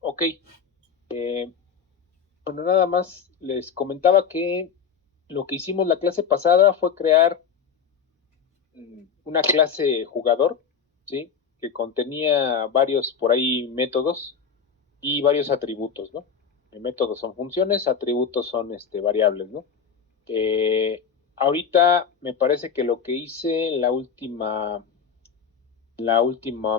Ok, eh, bueno, nada más les comentaba que lo que hicimos la clase pasada fue crear una clase jugador, ¿sí? Que contenía varios por ahí métodos y varios atributos, ¿no? Métodos son funciones, atributos son variables, ¿no? Ahorita me parece que lo que hice en la última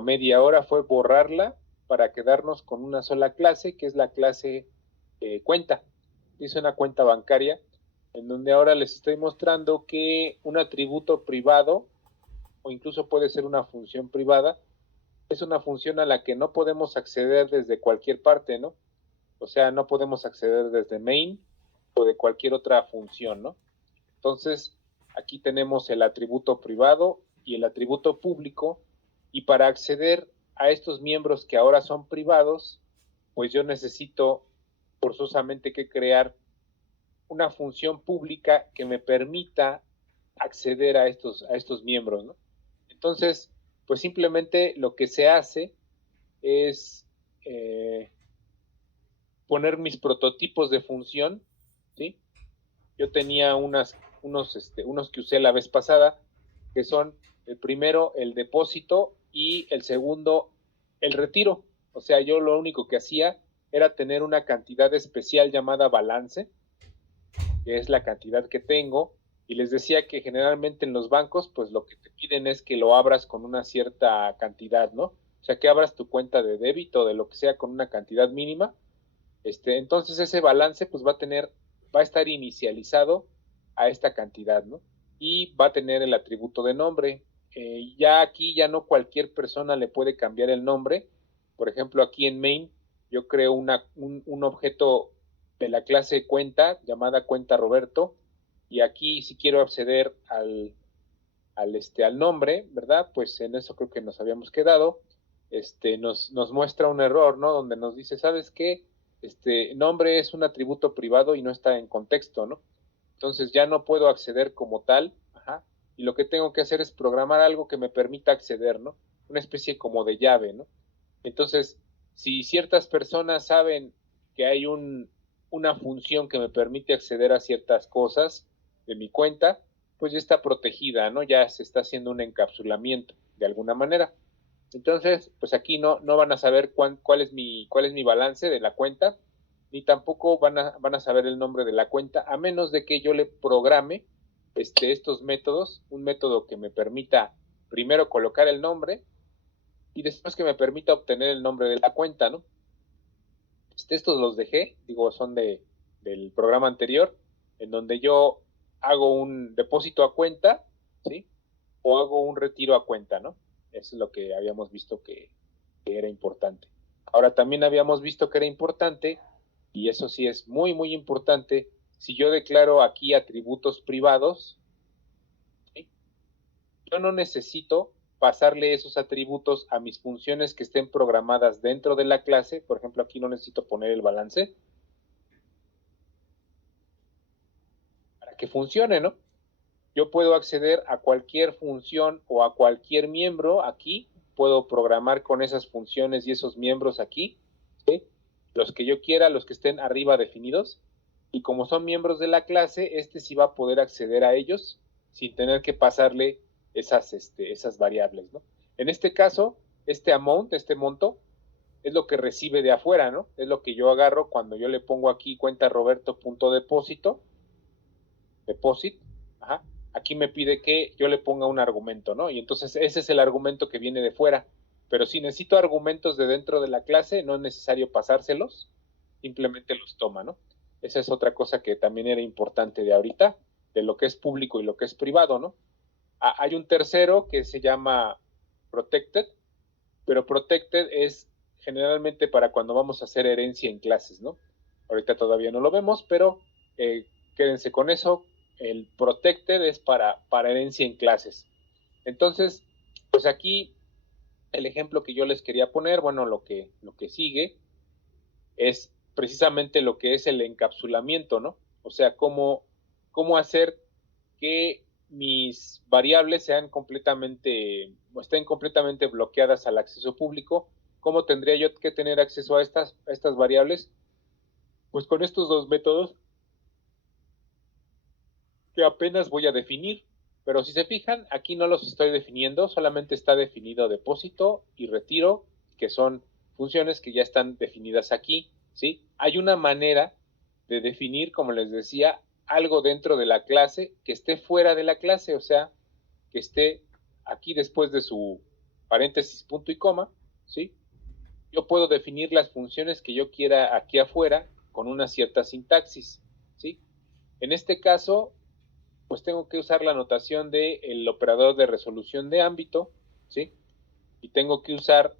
media hora fue borrarla para quedarnos con una sola clase, que es la clase cuenta. Hice una cuenta bancaria en donde ahora les estoy mostrando que un atributo privado, o incluso puede ser una función privada, es una función a la que no podemos acceder desde cualquier parte, ¿no? O sea, no podemos acceder desde main o de cualquier otra función, ¿no? Entonces, aquí tenemos el atributo privado y el atributo público, y para acceder a estos miembros que ahora son privados, pues yo necesito forzosamente que crear una función pública que me permita acceder a estos miembros, ¿no? Entonces, pues simplemente lo que se hace es eh, poner mis prototipos de función, ¿sí? Yo tenía unos que usé la vez pasada, que son el primero, el depósito, y el segundo, el retiro. O sea, yo lo único que hacía era tener una cantidad especial llamada balance, que es la cantidad que tengo, y les decía que generalmente en los bancos, pues lo que te piden es que lo abras con una cierta cantidad, ¿no? O sea, que abras tu cuenta de débito, de lo que sea, con una cantidad mínima. Entonces ese balance pues va a estar inicializado a esta cantidad, ¿no? Y va a tener el atributo de nombre. Ya aquí ya no cualquier persona le puede cambiar el nombre. Por ejemplo, aquí en main yo creo un objeto de la clase cuenta llamada cuenta Roberto, y aquí si quiero acceder al nombre, ¿verdad? Pues en eso creo que nos habíamos quedado. Nos muestra un error, ¿no? Donde nos dice, ¿sabes qué? Nombre es un atributo privado y no está en contexto, ¿no? Entonces ya no puedo acceder como tal, ajá, y lo que tengo que hacer es programar algo que me permita acceder, ¿no? Una especie como de llave, ¿no? Entonces, si ciertas personas saben que hay una función que me permite acceder a ciertas cosas de mi cuenta, pues ya está protegida, ¿no? Ya se está haciendo un encapsulamiento de alguna manera. Entonces, pues aquí no van a saber cuál es mi balance de la cuenta, ni tampoco van a saber el nombre de la cuenta, a menos de que yo le programe estos métodos, un método que me permita primero colocar el nombre y después que me permita obtener el nombre de la cuenta, ¿no? Estos los dejé, digo, son del programa anterior, en donde yo hago un depósito a cuenta, ¿sí? O hago un retiro a cuenta, ¿no? Eso es lo que habíamos visto que era importante. Ahora, también habíamos visto que era importante, y eso sí es muy, muy importante, si yo declaro aquí atributos privados, ¿sí? Yo no necesito pasarle esos atributos a mis funciones que estén programadas dentro de la clase. Por ejemplo, aquí no necesito poner el balance para que funcione, ¿no? Yo puedo acceder a cualquier función o a cualquier miembro aquí, puedo programar con esas funciones y esos miembros aquí, ¿sí? Los que yo quiera, los que estén arriba definidos, y como son miembros de la clase, sí va a poder acceder a ellos sin tener que pasarle esas variables, ¿no? En este caso, este monto, es lo que recibe de afuera, ¿no? Es lo que yo agarro cuando yo le pongo aquí cuenta roberto.depósito, deposit, ajá, aquí me pide que yo le ponga un argumento, ¿no? Y entonces ese es el argumento que viene de fuera. Pero si necesito argumentos de dentro de la clase, no es necesario pasárselos, simplemente los toma, ¿no? Esa es otra cosa que también era importante de ahorita, de lo que es público y lo que es privado, ¿no? Hay un tercero que se llama protected, pero protected es generalmente para cuando vamos a hacer herencia en clases, ¿no? Ahorita todavía no lo vemos, pero quédense con eso. El protected es para herencia en clases. Entonces, pues aquí el ejemplo que yo les quería poner, bueno, lo que sigue es precisamente lo que es el encapsulamiento, ¿no? O sea, cómo hacer que mis variables sean completamente, o estén completamente bloqueadas al acceso público ¿Cómo tendría yo que tener acceso a estas variables? Pues con estos dos métodos que apenas voy a definir. Pero si se fijan, aquí no los estoy definiendo, solamente está definido depósito y retiro, que son funciones que ya están definidas aquí, ¿sí? Hay una manera de definir, como les decía, algo dentro de la clase que esté fuera de la clase, o sea, que esté aquí después de su paréntesis, punto y coma, ¿sí? Yo puedo definir las funciones que yo quiera aquí afuera con una cierta sintaxis, ¿sí? En este caso, pues tengo que usar la notación del operador de resolución de ámbito, ¿sí? Y tengo que usar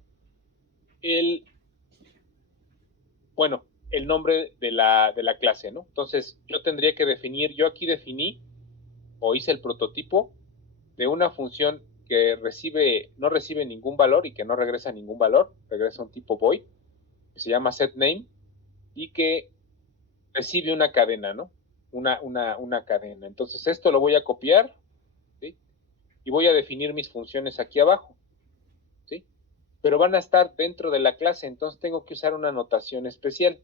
el, bueno, el nombre de la clase, ¿no? Entonces, yo tendría que definir, yo aquí definí o hice el prototipo de una función que no recibe ningún valor y que no regresa ningún valor, regresa un tipo void, que se llama setName, y que recibe una cadena, ¿no? Una cadena. Entonces, esto lo voy a copiar, ¿sí? Y voy a definir mis funciones aquí abajo, ¿sí? Pero van a estar dentro de la clase, entonces tengo que usar una notación especial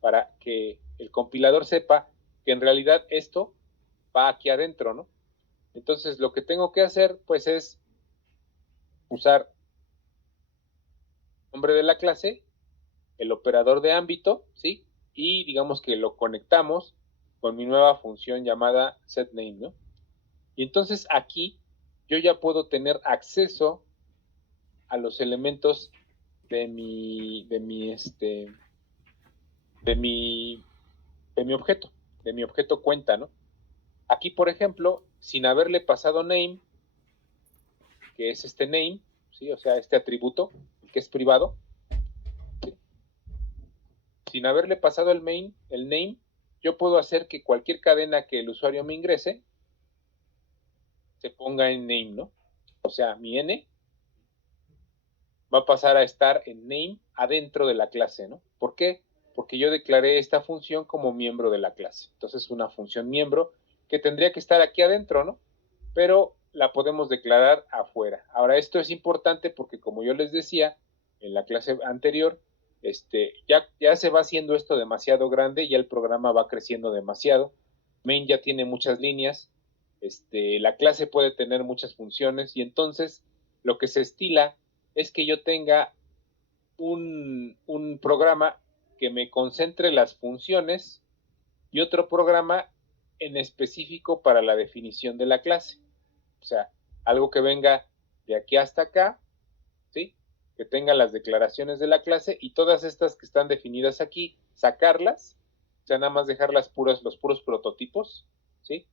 para que el compilador sepa que en realidad esto va aquí adentro, ¿no? Entonces lo que tengo que hacer, pues, es usar el nombre de la clase, el operador de ámbito, ¿sí? Y digamos que lo conectamos con mi nueva función llamada setName, ¿no? Y entonces aquí yo ya puedo tener acceso a los elementos de mi objeto cuenta, ¿no? Aquí, por ejemplo, sin haberle pasado name, que es este name, ¿sí? O sea, este atributo, que es privado, ¿sí? Sin haberle pasado el name, yo puedo hacer que cualquier cadena que el usuario me ingrese se ponga en name, ¿no? O sea, mi n va a pasar a estar en name adentro de la clase, ¿no? ¿Por qué? Porque yo declaré esta función como miembro de la clase. Entonces, una función miembro que tendría que estar aquí adentro, ¿no? Pero la podemos declarar afuera. Ahora, esto es importante porque, como yo les decía en la clase anterior, ya se va haciendo esto demasiado grande, ya el programa va creciendo demasiado. Main ya tiene muchas líneas, la clase puede tener muchas funciones y entonces lo que se estila es que yo tenga un programa que me concentre las funciones y otro programa en específico para la definición de la clase. O sea, algo que venga de aquí hasta acá, ¿sí? Que tenga las declaraciones de la clase y todas estas que están definidas aquí, sacarlas, o sea, nada más dejar los puros prototipos, ¿sí?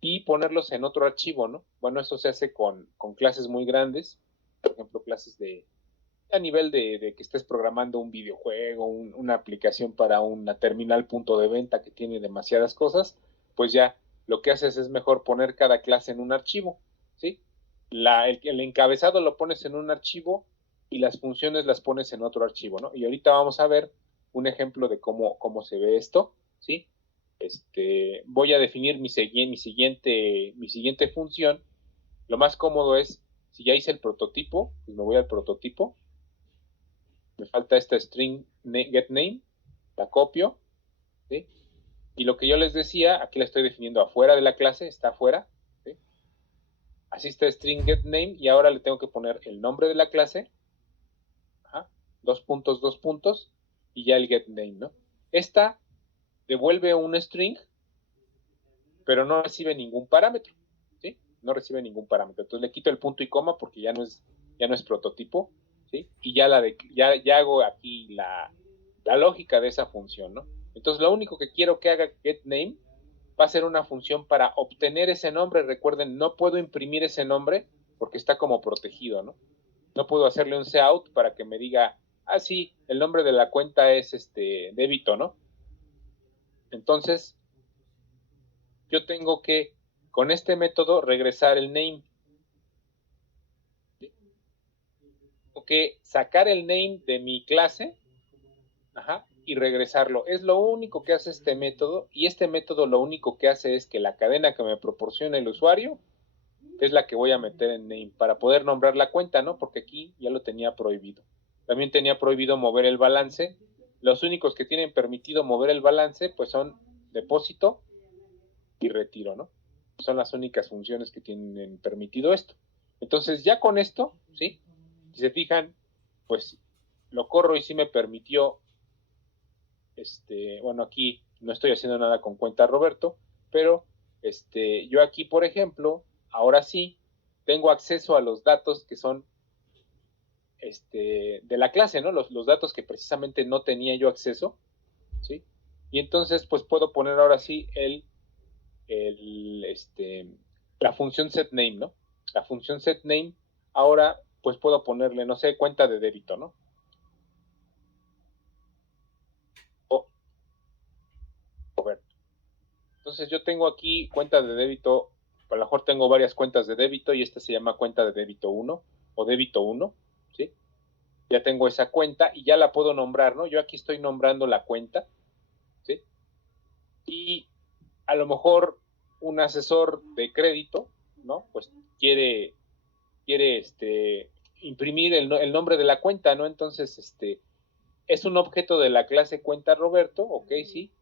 Y ponerlos en otro archivo, ¿no? Bueno, eso se hace con clases muy grandes, por ejemplo, clases a nivel de que estés programando un videojuego, una aplicación para una terminal punto de venta que tiene demasiadas cosas, pues ya lo que haces es mejor poner cada clase en un archivo, ¿sí? El encabezado lo pones en un archivo y las funciones las pones en otro archivo, ¿no? Y ahorita vamos a ver un ejemplo de cómo se ve esto, ¿sí? Voy a definir mi siguiente función. Lo más cómodo es, si ya hice el prototipo, pues me voy al prototipo, me falta esta string getName, la copio, ¿sí? Y lo que yo les decía, aquí la estoy definiendo afuera de la clase, está afuera, ¿sí? Así está string getName y ahora le tengo que poner el nombre de la clase, ajá, dos puntos, y ya el getName, ¿no? Esta devuelve un string, pero no recibe ningún parámetro, ¿sí? No recibe ningún parámetro. Entonces le quito el punto y coma porque ya no es prototipo, ¿sí? Y ya hago aquí la lógica de esa función, ¿no? Entonces lo único que quiero que haga getName va a ser una función para obtener ese nombre. Recuerden, no puedo imprimir ese nombre porque está como protegido, ¿no? No puedo hacerle un cout para que me diga, sí, el nombre de la cuenta es débito, ¿no? Entonces, yo tengo que, con este método, regresar el name. ¿Sí? Tengo que sacar el name de mi clase, ajá, y regresarlo. Es lo único que hace este método, y este método lo único que hace es que la cadena que me proporciona el usuario es la que voy a meter en name para poder nombrar la cuenta, ¿no? Porque aquí ya lo tenía prohibido. también tenía prohibido mover el balance. Los únicos que tienen permitido mover el balance, pues son depósito y retiro, ¿no? Son las únicas funciones que tienen permitido esto. Entonces, ya con esto, ¿sí? Si se fijan, pues lo corro y sí me permitió, bueno, aquí no estoy haciendo nada con cuenta Roberto, pero yo aquí, por ejemplo, ahora sí tengo acceso a los datos que son de la clase, ¿no? Los datos que precisamente no tenía yo acceso, ¿sí? Y entonces, pues puedo poner ahora sí la función setName, ¿no? La función setName, ahora, pues puedo ponerle, no sé, cuenta de débito, ¿no? O, Roberto. Entonces yo tengo aquí cuenta de débito, a lo mejor tengo varias cuentas de débito y esta se llama cuenta de débito 1 o débito 1, ¿sí? Ya tengo esa cuenta y ya la puedo nombrar, ¿no? Yo aquí estoy nombrando la cuenta, ¿sí? Y a lo mejor un asesor de crédito, ¿no? Pues quiere imprimir el nombre de la cuenta, ¿no? Entonces, es un objeto de la clase cuenta Roberto, ok, sí.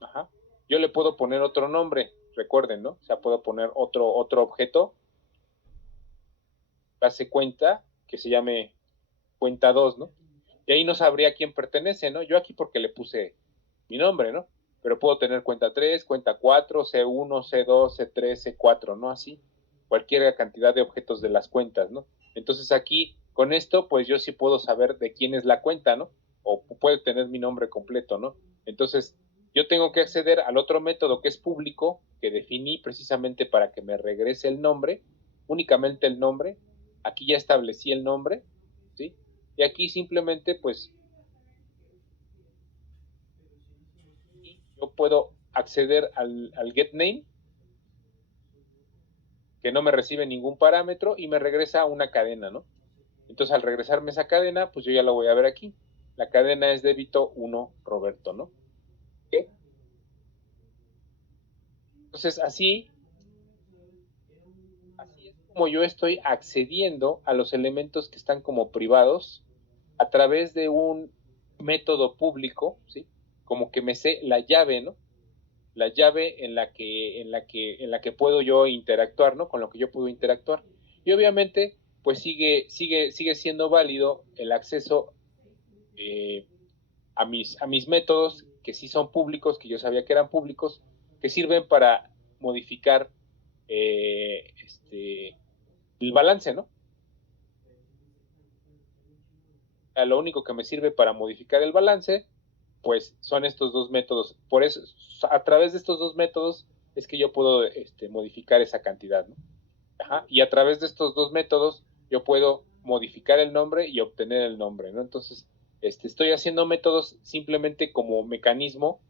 Ajá. Yo le puedo poner otro nombre, recuerden, ¿no? O sea, puedo poner otro objeto, clase cuenta, que se llame cuenta 2, ¿no? Y ahí no sabría a quién pertenece, ¿no? Yo aquí porque le puse mi nombre, ¿no? Pero puedo tener cuenta 3, cuenta 4, C1, C2, C3, C4, ¿no? Así, cualquier cantidad de objetos de las cuentas, ¿no? Entonces aquí, con esto, pues yo sí puedo saber de quién es la cuenta, ¿no? O puede tener mi nombre completo, ¿no? Entonces, yo tengo que acceder al otro método que es público, que definí precisamente para que me regrese el nombre, únicamente el nombre. Aquí ya establecí el nombre, ¿sí? Y aquí simplemente, pues, yo puedo acceder al getName, que no me recibe ningún parámetro y me regresa a una cadena, ¿no? Entonces, al regresarme esa cadena, pues yo ya lo voy a ver aquí. La cadena es débito 1 Roberto, ¿no? ¿Okay? Entonces, así es como yo estoy accediendo a los elementos que están como privados a través de un método público, ¿sí? Como que me sé la llave, ¿no? La llave en la que puedo yo interactuar, ¿no? Con lo que yo puedo interactuar. Y obviamente, pues sigue siendo válido el acceso eh, a mis métodos, que sí son públicos, que yo sabía que eran públicos, que sirven para modificar el balance, ¿no? Lo único que me sirve para modificar el balance, pues son estos dos métodos. Por eso, a través de estos dos métodos es que yo puedo modificar esa cantidad, ¿no? Ajá. Y a través de estos dos métodos yo puedo modificar el nombre y obtener el nombre, ¿no? Entonces, estoy haciendo métodos simplemente como mecanismo.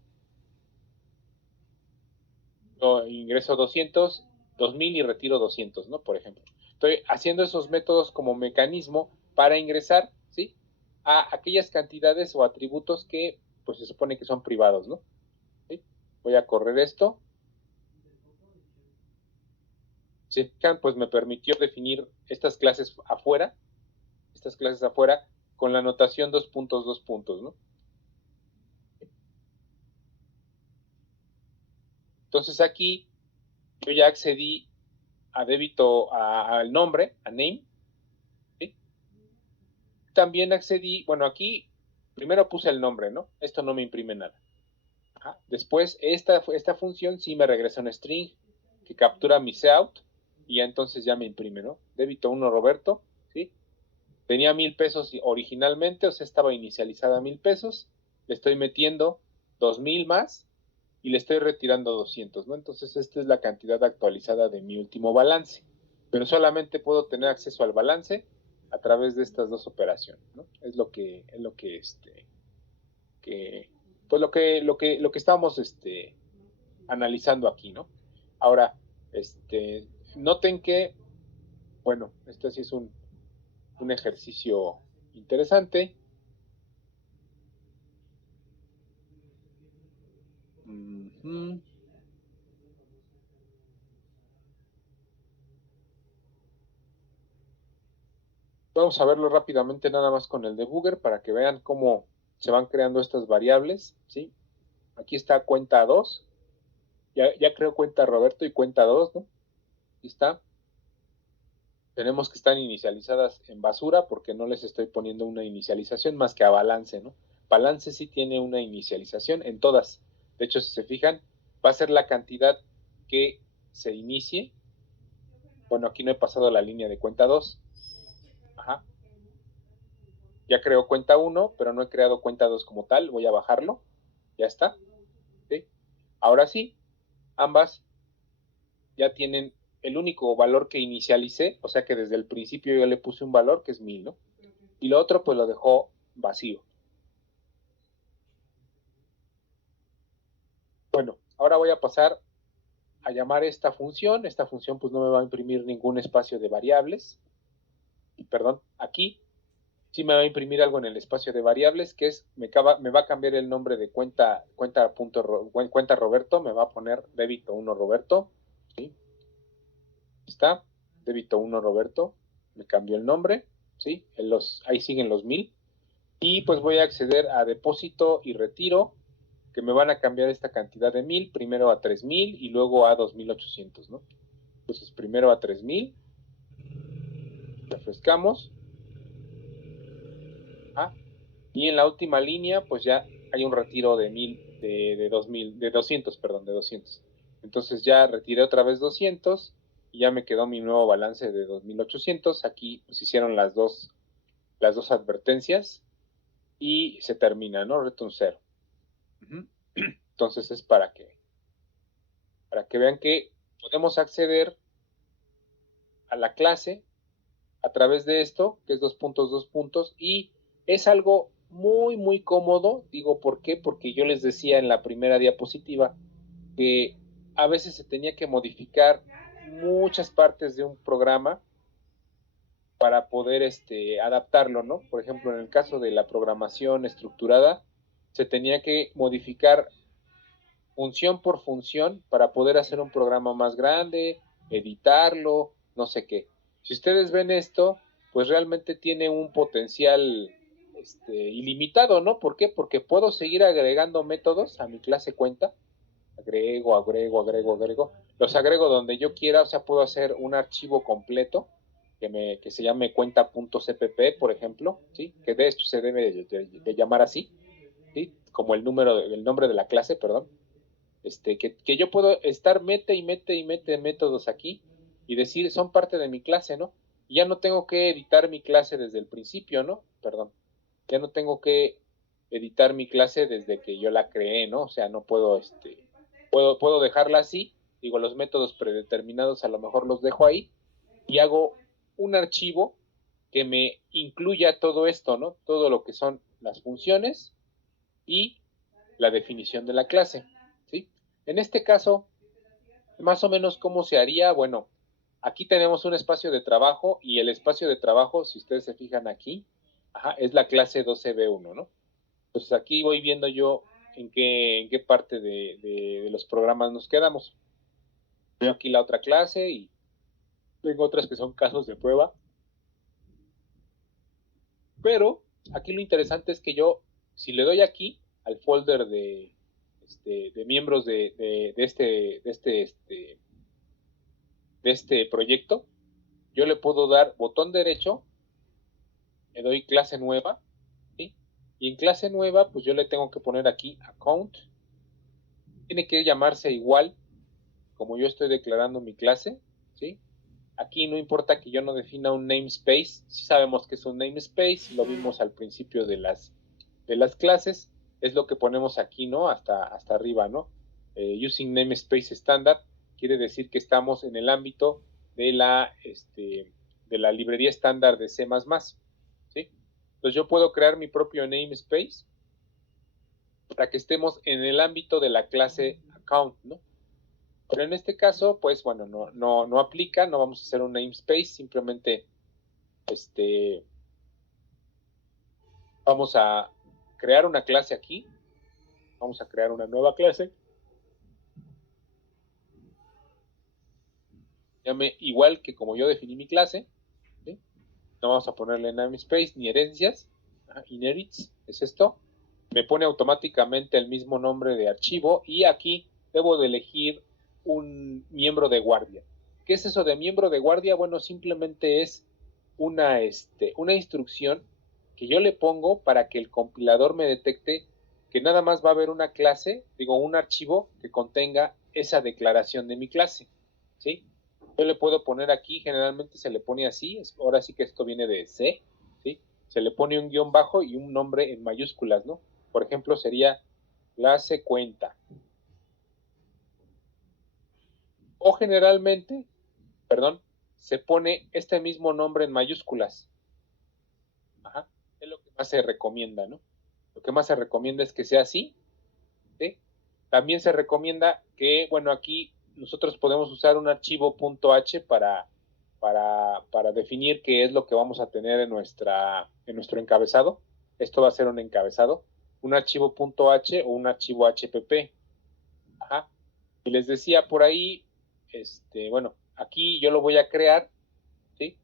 Yo ingreso 200, 2000 y retiro 200, ¿no? Por ejemplo. Estoy haciendo esos métodos como mecanismo para ingresar, ¿sí? A aquellas cantidades o atributos que, pues, se supone que son privados, ¿no? ¿Sí? Voy a correr esto. Si fijan, pues me permitió definir estas clases afuera, con la notación 2 puntos, 2 puntos, ¿no? Entonces aquí yo ya accedí a débito al nombre, a name, ¿sí? También accedí, bueno, aquí primero puse el nombre, ¿no? Esto no me imprime nada. Ajá. Después, esta función sí me regresa un string que captura mi seout y ya entonces ya me imprime, ¿no? Débito 1 Roberto, ¿sí? Tenía 1000 pesos originalmente, o sea, estaba inicializada a 1000 pesos. Le estoy metiendo 2000 más y le estoy retirando 200, ¿no? Entonces, esta es la cantidad actualizada de mi último balance. Pero solamente puedo tener acceso al balance a través de estas dos operaciones, ¿no? Que, pues lo que estamos analizando aquí, ¿no? Ahora, noten que, bueno, esto sí es un ejercicio interesante. Uh-huh. Vamos a verlo rápidamente nada más con el debugger para que vean cómo se van creando estas variables, ¿sí? Aquí está cuenta 2, ya creo cuenta Roberto y cuenta 2, ¿no? Aquí está. Tenemos que estar inicializadas en basura porque no les estoy poniendo una inicialización más que a balance, ¿no? Balance sí tiene una inicialización en todas. De hecho, si se fijan, va a ser la cantidad que se inicie. Bueno, aquí no he pasado la línea de cuenta 2. Ajá. Ya creo cuenta 1, pero no he creado cuenta 2 como tal. Voy a bajarlo. Ya está. ¿Sí? Ahora sí, ambas ya tienen el único valor que inicialicé, o sea que desde el principio yo le puse un valor que es 1000, ¿no? Y lo otro pues lo dejó vacío. Bueno, ahora voy a pasar a llamar esta función. Esta función pues no me va a imprimir ningún espacio de variables. Perdón, aquí sí me va a imprimir algo en el espacio de variables, que es, me va a cambiar el nombre de cuenta Roberto, me va a poner débito 1 Roberto. ¿Sí? Está, débito 1 Roberto, me cambió el nombre, ¿sí? Ahí siguen los 1000. Y pues voy a acceder a depósito y retiro, que me van a cambiar esta cantidad de 1000, primero a 3000 y luego a 2800, ¿no? Entonces primero a 3000, refrescamos, ¿ah? Y en la última línea, pues ya hay un retiro de 1000, de 2000, de 200, perdón, de 200. Entonces ya retiré otra vez 200 y ya me quedó mi nuevo balance de 2800. Aquí pues hicieron las dos advertencias y se termina, ¿no? Return 0. Entonces es para que vean que podemos acceder a la clase a través de esto, que es 2 puntos, y es algo muy, muy cómodo. Digo, ¿por qué? Porque yo les decía en la primera diapositiva que a veces se tenía que modificar muchas partes de un programa para poder adaptarlo, ¿no? Por ejemplo, en el caso de la programación estructurada, se tenía que modificar función por función para poder hacer un programa más grande, editarlo, no sé qué. Si ustedes ven esto, pues realmente tiene un potencial ilimitado, ¿no? ¿Por qué? Porque puedo seguir agregando métodos a mi clase cuenta. Agrego. Los agrego donde yo quiera, o sea, puedo hacer un archivo completo que se llame cuenta.cpp, por ejemplo, ¿sí? Que de hecho se debe de llamar así, ¿sí? Como el nombre de la clase, perdón. Que yo puedo estar mete métodos aquí y decir son parte de mi clase, ¿no? Y ya no tengo que editar mi clase desde el principio, ¿no? Perdón. Ya no tengo que editar mi clase desde que yo la creé, ¿no? O sea, no puedo, puedo dejarla así, digo, los métodos predeterminados a lo mejor los dejo ahí y hago un archivo que me incluya todo esto, ¿no? Todo lo que son las funciones y la definición de la clase, ¿sí? En este caso, más o menos cómo se haría, bueno, aquí tenemos un espacio de trabajo y el espacio de trabajo, si ustedes se fijan aquí, es la clase 12B1, ¿no? Pues aquí voy viendo yo en qué parte de los programas nos quedamos. Veo aquí la otra clase y tengo otras que son casos de prueba. Pero aquí lo interesante es que yo, si le doy aquí al folder de miembros de este proyecto, yo le puedo dar botón derecho, le doy clase nueva, ¿sí? Y en clase nueva, pues yo le tengo que poner aquí account. Tiene que llamarse igual como yo estoy declarando mi clase, ¿sí? Aquí no importa que yo no defina un namespace, sí sabemos que es un namespace, lo vimos al principio de las clases, es lo que ponemos aquí, ¿no? Hasta arriba, ¿no? Using namespace standard quiere decir que estamos en el ámbito de la librería estándar de C++, ¿sí? Entonces yo puedo crear mi propio namespace para que estemos en el ámbito de la clase account, ¿no? Pero en este caso, pues bueno, no aplica, no vamos a hacer un namespace, simplemente vamos a crear una clase aquí, vamos a crear una nueva clase, llame igual que como yo definí mi clase, ¿sí? no vamos a ponerle namespace ni herencias, inherits, es esto, me pone automáticamente el mismo nombre de archivo y aquí debo de elegir un miembro de guardia. ¿Qué es eso de miembro de guardia? Bueno, simplemente es una instrucción que yo le pongo para que el compilador me detecte que nada más va a haber una clase, digo, un archivo que contenga esa declaración de mi clase, ¿sí? Yo le puedo poner aquí, generalmente se le pone así, ahora sí que esto viene de C, ¿sí? Se le pone un guión bajo y un nombre en mayúsculas, ¿no? Por ejemplo, sería clase cuenta. O generalmente, perdón, se pone este mismo nombre en mayúsculas. Ajá. Es lo que más se recomienda, ¿no? Lo que más se recomienda es que sea así, ¿sí? También se recomienda que, bueno, aquí nosotros podemos usar un archivo .h para definir qué es lo que vamos a tener en nuestro encabezado. Esto va a ser un encabezado, un archivo .h o un archivo HPP. Ajá. Y les decía por ahí, bueno, aquí yo lo voy a crear, ¿sí?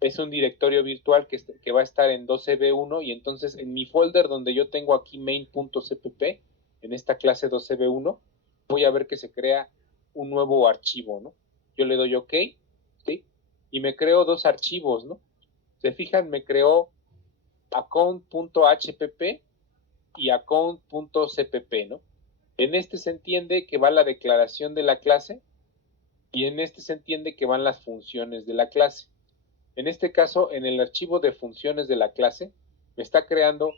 Es un directorio virtual que va a estar en 12b1 y entonces en mi folder donde yo tengo aquí main.cpp, en esta clase 12b1, voy a ver que se crea un nuevo archivo, ¿no? Yo le doy OK, ¿sí? Y me creo dos archivos, ¿no? Se fijan, me creó account.hpp y account.cpp, ¿no? En este se entiende que va la declaración de la clase y en este se entiende que van las funciones de la clase. En este caso, en el archivo de funciones de la clase, me está creando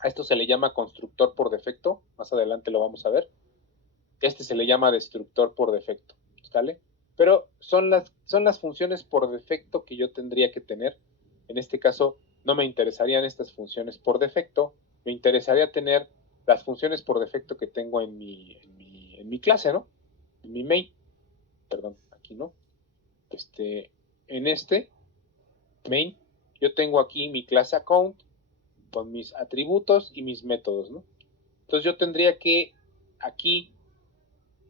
a esto se le llama constructor por defecto, más adelante lo vamos a ver. Este se le llama destructor por defecto, ¿sale? Pero son las funciones por defecto que yo tendría que tener. En este caso, no me interesarían estas funciones por defecto, me interesaría tener las funciones por defecto que tengo en mi clase, ¿no? En mi main, perdón, aquí no. En este main, yo tengo aquí mi clase account con mis atributos y mis métodos, ¿no? Entonces yo tendría que aquí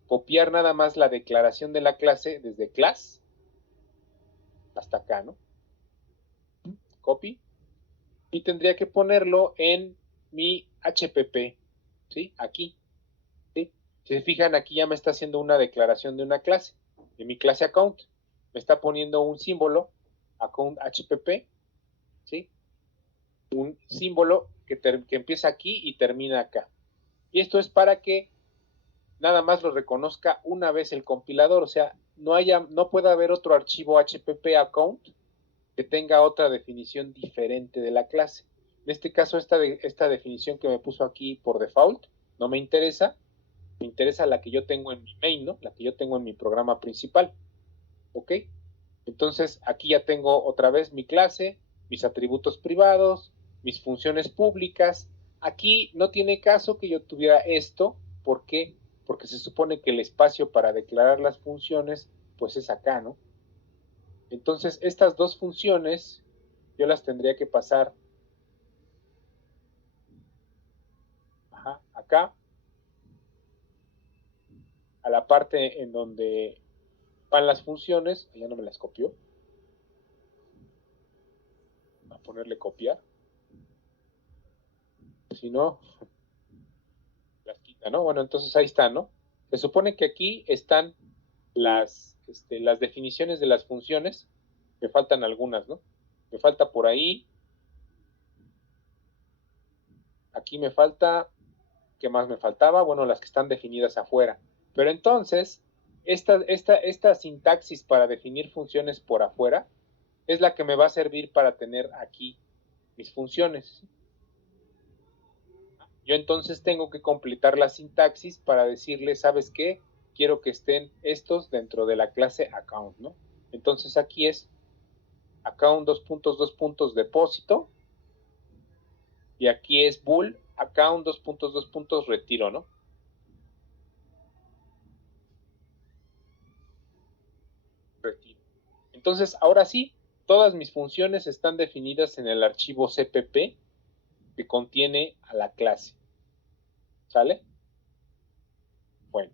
copiar nada más la declaración de la clase desde class hasta acá, ¿no? Copy. Y tendría que ponerlo en mi HPP, ¿sí? Aquí, ¿sí? Si se fijan, aquí ya me está haciendo una declaración de una clase, de mi clase account. Me está poniendo un símbolo, account HPP, ¿sí? Un símbolo que empieza aquí y termina acá. Y esto es para que nada más lo reconozca una vez el compilador, o sea, no puede haber otro archivo HPP account que tenga otra definición diferente de la clase. En este caso, esta definición que me puso aquí por default no me interesa, me interesa la que yo tengo en mi main, ¿no? La que yo tengo en mi programa principal, ¿ok? Entonces, aquí ya tengo otra vez mi clase, mis atributos privados, mis funciones públicas. Aquí no tiene caso que yo tuviera esto, ¿por qué? Porque se supone que el espacio para declarar las funciones, pues es acá, ¿no? Entonces, estas dos funciones, yo las tendría que pasar acá, a la parte en donde van las funciones, ya no me las copió, a ponerle copiar, si no, las quita, ¿no? Bueno, entonces ahí está, ¿no? Se supone que aquí están las definiciones de las funciones, me faltan algunas, ¿no? Me falta por ahí, aquí me falta, ¿qué más me faltaba? Bueno, las que están definidas afuera. Pero entonces, esta sintaxis para definir funciones por afuera es la que me va a servir para tener aquí mis funciones. Yo entonces tengo que completar la sintaxis para decirle, ¿sabes qué? Quiero que estén estos dentro de la clase account, ¿no? Entonces aquí es account depósito y aquí es bool account retiro, ¿no? Retiro. Entonces, ahora sí, todas mis funciones están definidas en el archivo cpp que contiene a la clase. ¿Sale? Bueno.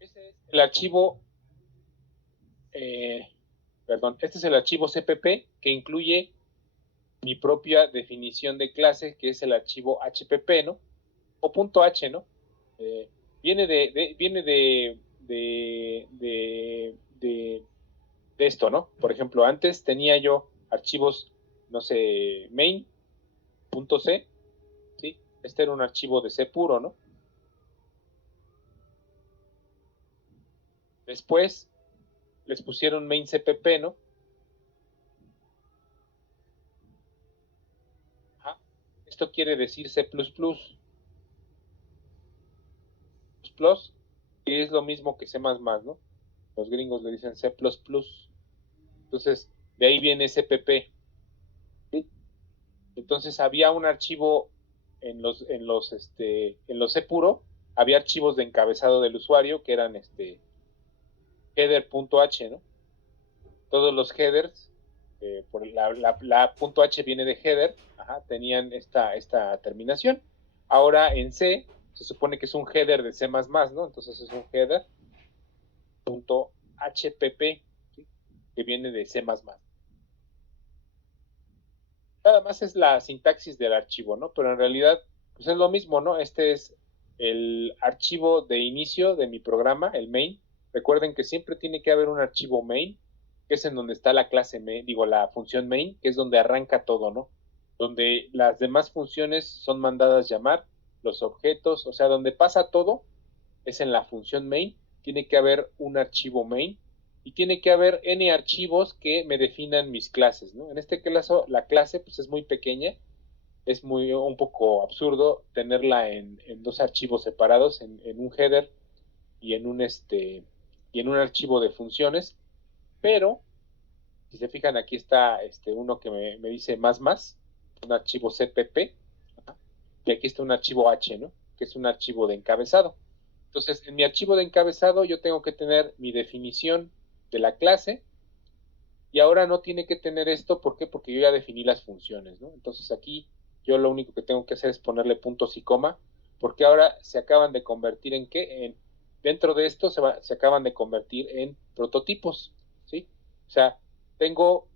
Ese es el archivo perdón, este es el archivo CPP que incluye mi propia definición de clase, que es el archivo HPP, ¿no? O punto H, ¿no? Viene de esto, ¿no? Por ejemplo, antes tenía yo archivos, no sé, main.c, ¿sí? Este era un archivo de C puro, ¿no? Después les pusieron main CPP, ¿no? Ajá. Esto quiere decir C++, que es lo mismo que C++, ¿no? Los gringos le dicen C++. Entonces, de ahí viene CPP. ¿Sí? Entonces, había un archivo en los C puro, había archivos de encabezado del usuario que eran header.h, ¿no? Todos los headers, por la punto .h viene de header, ajá, tenían esta terminación. Ahora en C se supone que es un header de C++, ¿no? Entonces es un header.hpp, ¿sí? Que viene de C++. Nada más es la sintaxis del archivo, ¿no? Pero en realidad, pues es lo mismo, ¿no? Este es el archivo de inicio de mi programa, el main. Recuerden que siempre tiene que haber un archivo main, que es en donde está la clase main, digo, la función main, que es donde arranca todo, ¿no? Donde las demás funciones son mandadas llamar, los objetos, o sea, donde pasa todo es en la función main. Tiene que haber un archivo main y tiene que haber n archivos que me definan mis clases, ¿no? En este caso, la clase pues es muy pequeña, es un poco absurdo tenerla en dos archivos separados, en un header y en un archivo de funciones, pero si se fijan aquí está uno que me dice un archivo CPP, y aquí está un archivo H, ¿no? Que es un archivo de encabezado. Entonces, en mi archivo de encabezado yo tengo que tener mi definición de la clase, y ahora no tiene que tener esto, ¿por qué? Porque yo ya definí las funciones, ¿no? Entonces aquí yo lo único que tengo que hacer es ponerle puntos y coma, porque ahora se acaban de convertir en qué? Dentro de esto se acaban de convertir en prototipos, ¿sí? O sea, tengo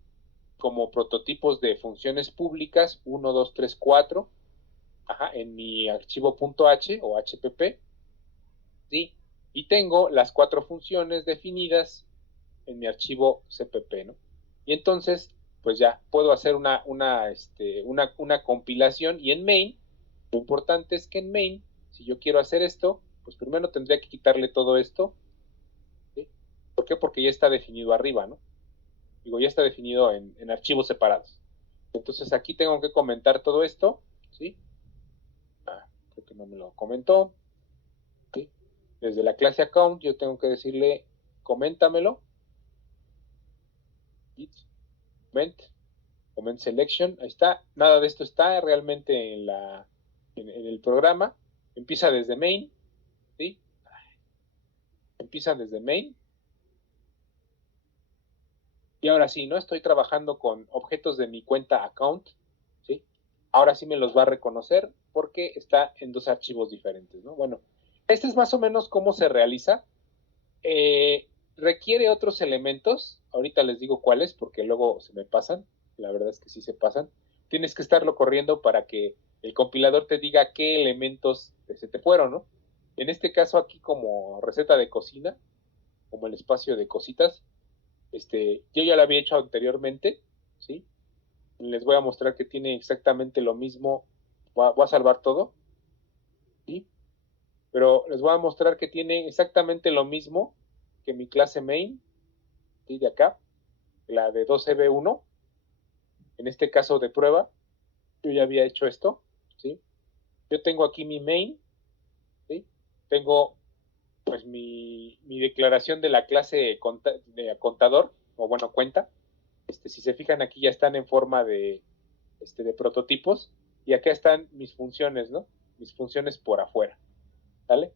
como prototipos de funciones públicas 1, 2, 3, 4, ajá, en mi archivo .h o hpp, ¿sí? Y tengo las 4 funciones definidas en mi archivo CPP, ¿no? Y entonces, pues ya puedo hacer una compilación, y en main, lo importante es que en main, si yo quiero hacer esto, pues primero tendría que quitarle todo esto, ¿sí? ¿Por qué? Porque ya está definido arriba, ¿no? Digo, ya está definido en archivos separados. Entonces aquí tengo que comentar todo esto, ¿sí? Creo que no me lo comentó, ¿sí? Desde la clase account yo tengo que decirle, coméntamelo, comment, comment selection, ahí está, nada de esto está realmente en el programa, empieza desde main, ¿sí? Empieza desde main, y ahora sí, ¿no? Estoy trabajando con objetos de mi cuenta account, ¿sí? Ahora sí me los va a reconocer porque está en dos archivos diferentes, ¿no? Bueno, este es más o menos cómo se realiza. Requiere otros elementos, ahorita les digo cuáles porque luego se me pasan, la verdad es que sí se pasan. Tienes que estarlo corriendo para que el compilador te diga qué elementos se te fueron, ¿no? En este caso aquí, como receta de cocina, como el espacio de cositas, yo ya lo había hecho anteriormente, ¿sí? Les voy a mostrar que tiene exactamente lo mismo. Voy a salvar todo, ¿sí? Pero les voy a mostrar que tiene exactamente lo mismo que mi clase main, ¿sí? De acá, la de 2CB1, en este caso de prueba. Yo ya había hecho esto, ¿sí? Yo tengo aquí mi main, ¿sí? Tengo pues mi declaración de la clase de contador, o bueno, cuenta. Si se fijan aquí ya están en forma de prototipos, y acá están mis funciones, ¿no? Mis funciones por afuera, ¿vale?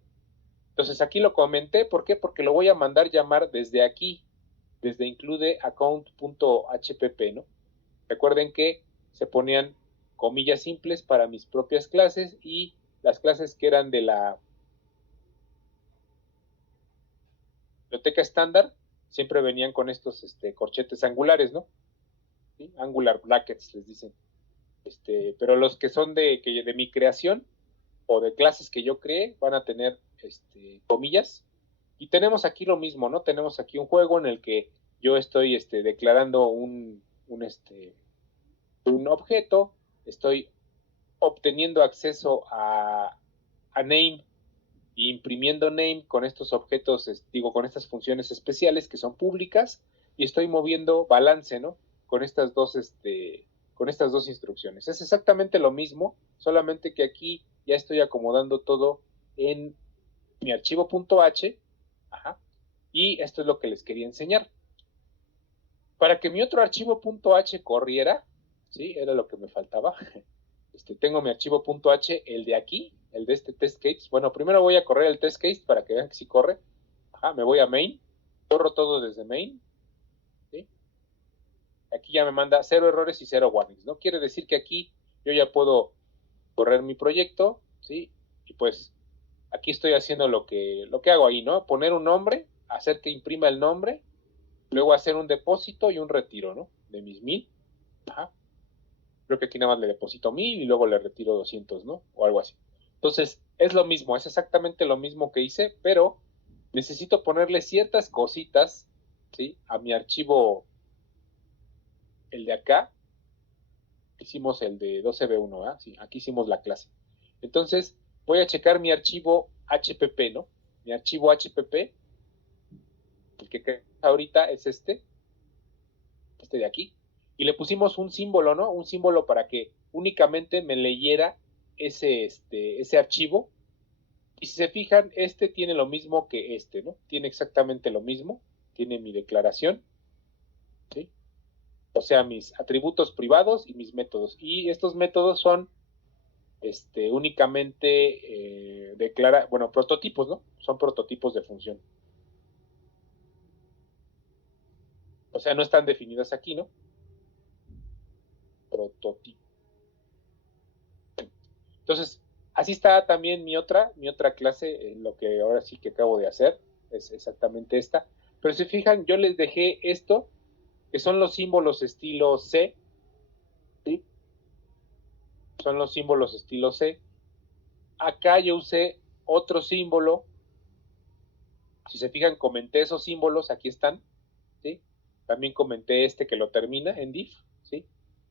Entonces aquí lo comenté, ¿por qué? Porque lo voy a mandar llamar desde aquí, desde include account.hpp, ¿no? Recuerden que se ponían comillas simples para mis propias clases, y las clases que eran de la biblioteca estándar siempre venían con estos corchetes angulares, ¿no? ¿Sí? Angular brackets les dicen. Pero los que son de mi creación o de clases que yo creé van a tener comillas. Y tenemos aquí lo mismo, ¿no? Tenemos aquí un juego en el que yo estoy declarando un objeto, estoy obteniendo acceso a name y imprimiendo name con estos objetos, con estas funciones especiales que son públicas, y estoy moviendo balance, ¿no? Con con estas dos instrucciones. Es exactamente lo mismo, solamente que aquí ya estoy acomodando todo en mi archivo .h, ajá, y esto es lo que les quería enseñar. Para que mi otro archivo .h corriera, ¿sí? Era lo que me faltaba. Tengo mi archivo .h, el de aquí, el de este test case. Bueno, primero voy a correr el test case para que vean que sí corre. Ajá, me voy a main, corro todo desde main, ¿sí? Aquí ya me manda 0 errores y 0 warnings, ¿no? Quiere decir que aquí yo ya puedo correr mi proyecto, ¿sí? Y pues aquí estoy haciendo lo que hago ahí, ¿no? Poner un nombre, hacer que imprima el nombre, luego hacer un depósito y un retiro, ¿no? De mis 1000. Ajá. Creo que aquí nada más le deposito 1000 y luego le retiro 200, ¿no? O algo así. Entonces, es lo mismo, es exactamente lo mismo que hice, pero necesito ponerle ciertas cositas, ¿sí? A mi archivo, el de acá, hicimos el de 12b1, ¿ah? Sí, aquí hicimos la clase. Entonces, voy a checar mi archivo HPP, ¿no? Mi archivo HPP, el que ahorita es este de aquí, y le pusimos un símbolo, ¿no? Un símbolo para que únicamente me leyera ese archivo. Y si se fijan, tiene lo mismo que ¿no? Tiene exactamente lo mismo, tiene mi declaración, ¿sí? O sea, mis atributos privados y mis métodos. Y estos métodos son únicamente bueno, prototipos, ¿no? Son prototipos de función. O sea, no están definidas aquí, ¿no? Prototipo. Entonces, así está también mi otra clase, lo que ahora sí que acabo de hacer, es exactamente esta. Pero si fijan, yo les dejé esto, que son los símbolos estilo C, ¿sí? Son los símbolos estilo C. Acá yo usé otro símbolo. Si se fijan, comenté esos símbolos, aquí están, ¿sí? También comenté que lo termina en div, ¿sí?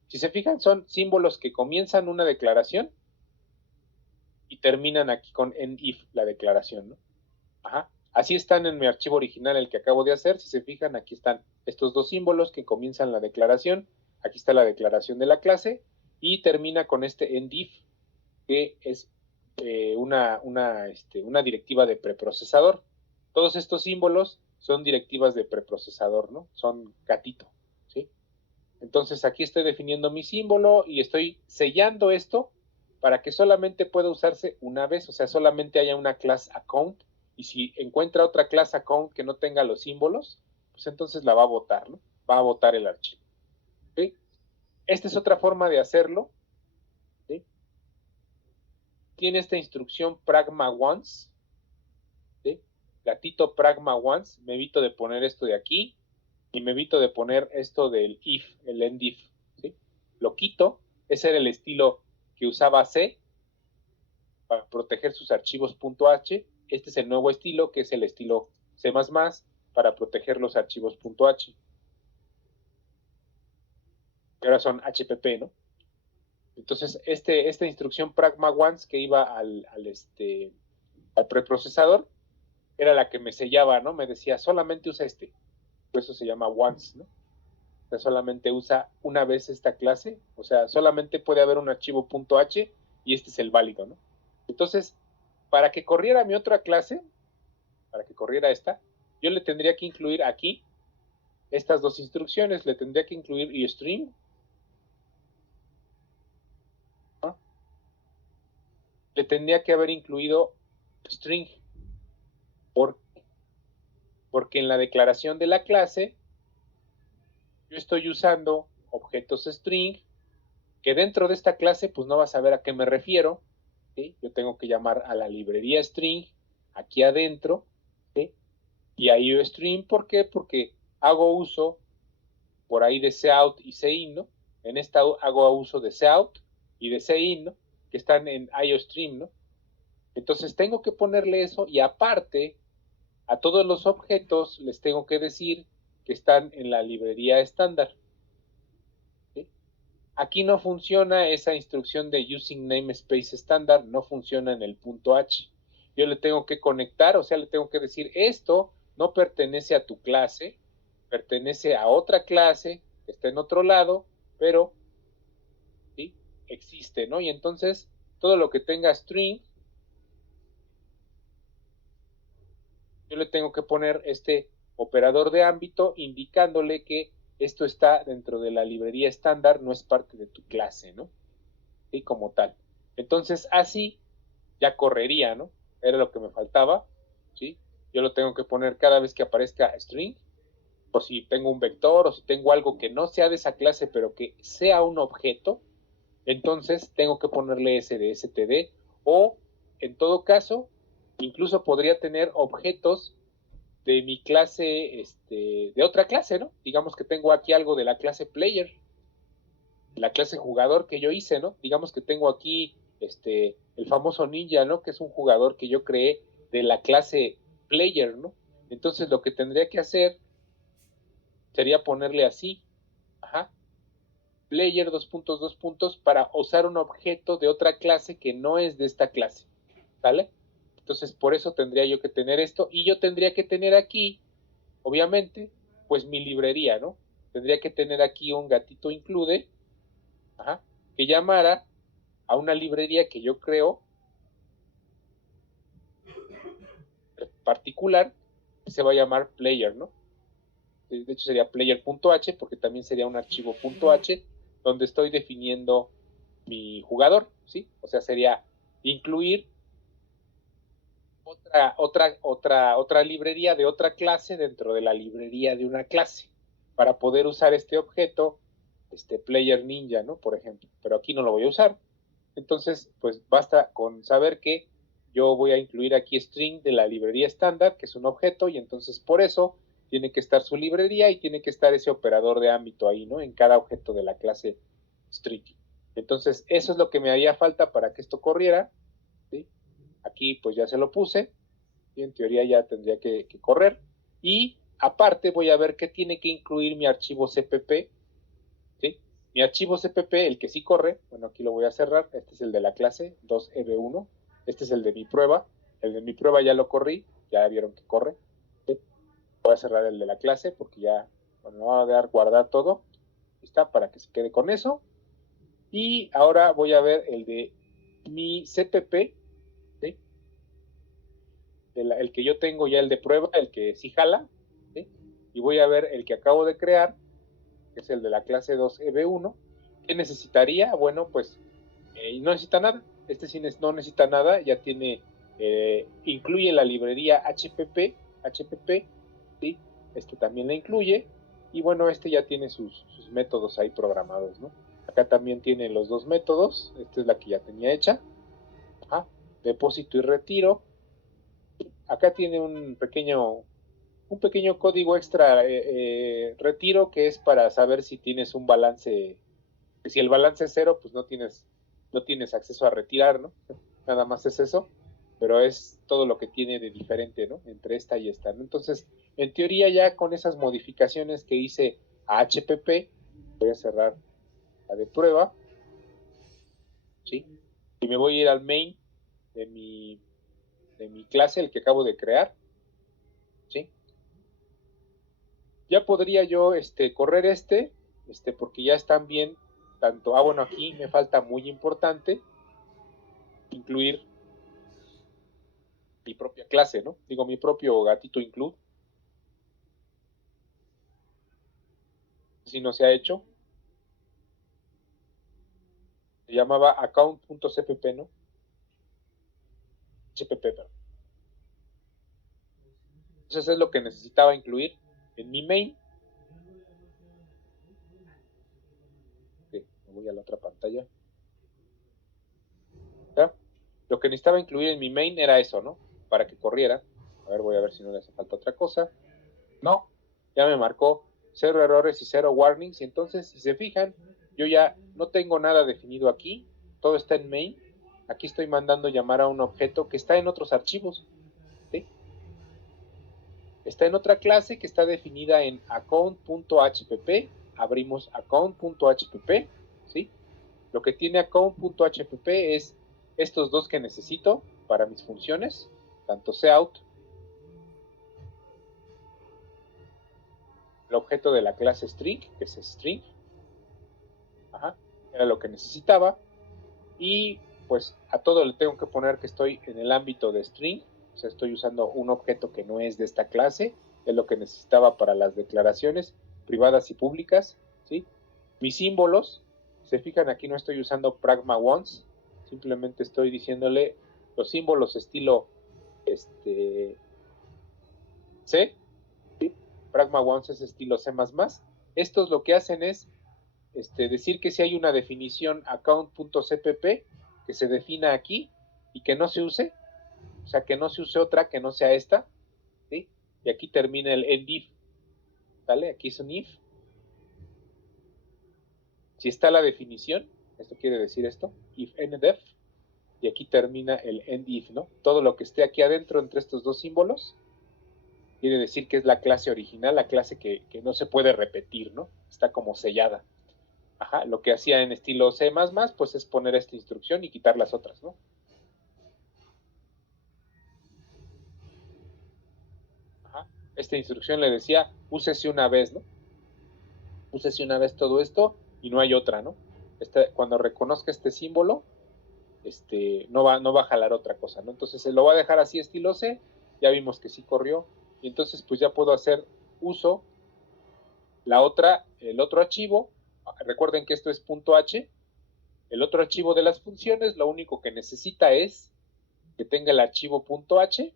Si se fijan, son símbolos que comienzan una declaración y terminan aquí con en if, la declaración, ¿no? Ajá. Así están en mi archivo original, el que acabo de hacer. Si se fijan, aquí están estos dos símbolos que comienzan la declaración. Aquí está la declaración de la clase y termina con este endif, que es una directiva de preprocesador. Todos estos símbolos son directivas de preprocesador, ¿no? Son gatito, ¿sí? Entonces aquí estoy definiendo mi símbolo y estoy sellando esto para que solamente pueda usarse una vez, o sea, solamente haya una class account, y si encuentra otra class account que no tenga los símbolos, pues entonces la va a botar, ¿no? Va a botar el archivo. ¿Sí? Esta es otra forma de hacerlo. ¿Sí? Tiene esta instrucción pragma once, ¿sí? Gatito pragma once, me evito de poner esto de aquí y me evito de poner esto del if, el endif, ¿sí? Lo quito, ese era el estilo que usaba C para proteger sus archivos .h. Este es el nuevo estilo, que es el estilo C++ para proteger los archivos .h. Y ahora son HPP, ¿no? Entonces, esta instrucción pragma once que iba al preprocesador era la que me sellaba, ¿no? Me decía, solamente usa por eso se llama once, ¿no? O sea, solamente usa una vez esta clase, o sea, solamente puede haber un archivo .h y este es el válido, ¿no? Entonces, para que corriera mi otra clase, para que corriera esta, yo le tendría que incluir aquí estas dos instrucciones, le tendría que incluir eString, ¿no? Le tendría que haber incluido string, porque en la declaración de la clase yo estoy usando objetos string, que dentro de esta clase pues no vas a ver a qué me refiero, ¿sí? Yo tengo que llamar a la librería string aquí adentro, ¿sí? y a IOStream. ¿Por qué? Porque hago uso por ahí de cout y cin, ¿no? En esta hago uso de cout y de cin, ¿no? Que están en IOStream, ¿no? Entonces tengo que ponerle eso, y aparte a todos los objetos les tengo que decir que están en la librería estándar. ¿Sí? Aquí no funciona esa instrucción de using namespace estándar, no funciona en el punto H. Yo le tengo que conectar, o sea, le tengo que decir, esto no pertenece a tu clase, pertenece a otra clase, está en otro lado, pero ¿sí? Existe, ¿no? Y entonces todo lo que tenga string, yo le tengo que poner este operador de ámbito indicándole que esto está dentro de la librería estándar, no es parte de tu clase, ¿no? ¿Sí? Como tal. Entonces, así ya correría, ¿no? Era lo que me faltaba, ¿sí? Yo lo tengo que poner cada vez que aparezca string, o si tengo un vector, o si tengo algo que no sea de esa clase, pero que sea un objeto, entonces tengo que ponerle ese de std, o en todo caso, incluso podría tener objetos de mi clase, de otra clase, ¿no? Digamos que tengo aquí algo de la clase player, la clase jugador que yo hice, ¿no? Digamos que tengo aquí, el famoso ninja, ¿no? Que es un jugador que yo creé de la clase player, ¿no? Entonces lo que tendría que hacer sería ponerle así, ajá, player dos puntos, dos puntos, para usar un objeto de otra clase que no es de esta clase, ¿sale? Entonces por eso tendría yo que tener esto, y yo tendría que tener aquí, obviamente, pues mi librería, ¿no? Tendría que tener aquí un gatito include, ajá, que llamara a una librería que yo creo particular, que se va a llamar player, ¿no? De hecho sería player.h, porque también sería un archivo .h donde estoy definiendo mi jugador, ¿sí? O sea, sería incluir otra librería de otra clase dentro de la librería de una clase, para poder usar este objeto, player ninja, ¿no? Por ejemplo, pero aquí no lo voy a usar. Entonces, pues basta con saber que yo voy a incluir aquí string de la librería estándar, que es un objeto, y entonces por eso tiene que estar su librería y tiene que estar ese operador de ámbito ahí, ¿no? En cada objeto de la clase string. Entonces, eso es lo que me haría falta para que esto corriera, ¿sí? Aquí pues ya se lo puse, y en teoría ya tendría que correr. Y aparte voy a ver qué tiene que incluir mi archivo CPP, ¿sí? Mi archivo CPP, el que sí corre, bueno, aquí lo voy a cerrar, este es el de la clase 2EB1, este es el de mi prueba, el de mi prueba ya lo corrí, ya vieron que corre, ¿sí? Voy a cerrar el de la clase porque ya, bueno, me va a dar guardar todo, está, para que se quede con eso. Y ahora voy a ver el de mi CPP, ¿sí? El que yo tengo ya, el de prueba, el que sí jala, ¿sí? Y voy a ver el que acabo de crear, que es el de la clase 2EB1. ¿Qué necesitaría? Bueno, pues no necesita nada. Este sí no necesita nada, ya tiene, incluye la librería HPP, ¿sí? Este también la incluye, y bueno, este ya tiene sus métodos ahí programados, ¿no? Acá también tiene los dos métodos, esta es la que ya tenía hecha, ajá, depósito y retiro. Acá tiene un pequeño código extra, retiro, que es para saber si tienes un balance. Si el balance es cero, pues no tienes acceso a retirar, ¿no? Nada más es eso, pero es todo lo que tiene de diferente, ¿no? Entre esta y esta, ¿no? Entonces, en teoría ya con esas modificaciones que hice a HPP, voy a cerrar la de prueba, ¿sí? Y me voy a ir al main de mi clase, el que acabo de crear, ¿sí? Ya podría yo, correr porque ya están bien, tanto, bueno, aquí me falta muy importante, incluir mi propia clase, ¿no? Digo, mi propio gatito include, si no se ha hecho, se llamaba account.cpp, ¿no? HPP, perdón. Entonces es lo que necesitaba incluir en mi main. Okay, me voy a la otra pantalla. ¿Ya? Lo que necesitaba incluir en mi main era eso, ¿no? Para que corriera. A ver, voy a ver si no le hace falta otra cosa. No, ya me marcó 0 errores y 0 warnings. Y entonces, si se fijan, yo ya no tengo nada definido aquí. Todo está en main. Aquí estoy mandando llamar a un objeto que está en otros archivos. ¿Sí? Está en otra clase que está definida en account.hpp. Abrimos account.hpp. ¿Sí? Lo que tiene account.hpp es estos dos que necesito para mis funciones, tanto seout, el objeto de la clase string, que es string, era lo que necesitaba, y pues a todo le tengo que poner que estoy en el ámbito de string, o sea, estoy usando un objeto que no es de esta clase, es lo que necesitaba para las declaraciones privadas y públicas, ¿sí? Mis símbolos, se fijan aquí no estoy usando pragma once, simplemente estoy diciéndole los símbolos estilo C, ¿sí? Pragma once es estilo C++. Estos lo que hacen es decir que si hay una definición account.cpp que se defina aquí y que no se use, o sea, que no se use otra que no sea esta, ¿sí? Y aquí termina el endif, ¿vale? Aquí es un if. Si está la definición, esto quiere decir esto, if ndef, y aquí termina el endif, ¿no? Todo lo que esté aquí adentro entre estos dos símbolos quiere decir que es la clase original, la clase que no se puede repetir, ¿no? Está como sellada. Ajá, lo que hacía en estilo C++, pues es poner esta instrucción y quitar las otras, ¿no? Ajá. Esta instrucción le decía, úsese una vez, ¿no? Úsese una vez todo esto y no hay otra, ¿no? Cuando reconozca este símbolo, no va a jalar otra cosa, ¿no? Entonces se lo va a dejar así estilo C, ya vimos que sí corrió, y entonces pues ya puedo hacer uso el otro archivo, recuerden que esto es .h, el otro archivo de las funciones, lo único que necesita es que tenga el archivo .h,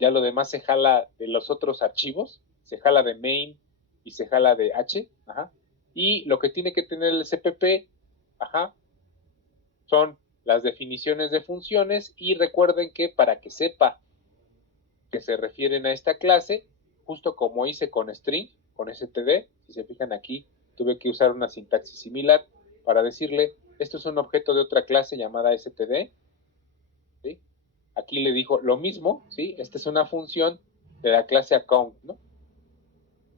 ya lo demás se jala de los otros archivos, se jala de main y se jala de h, y lo que tiene que tener el cpp, son las definiciones de funciones, y recuerden que para que sepa que se refieren a esta clase, justo como hice con string, con std, si se fijan aquí, tuve que usar una sintaxis similar para decirle, esto es un objeto de otra clase llamada std, ¿sí? Aquí le dijo lo mismo, ¿sí? Esta es una función de la clase account, ¿no?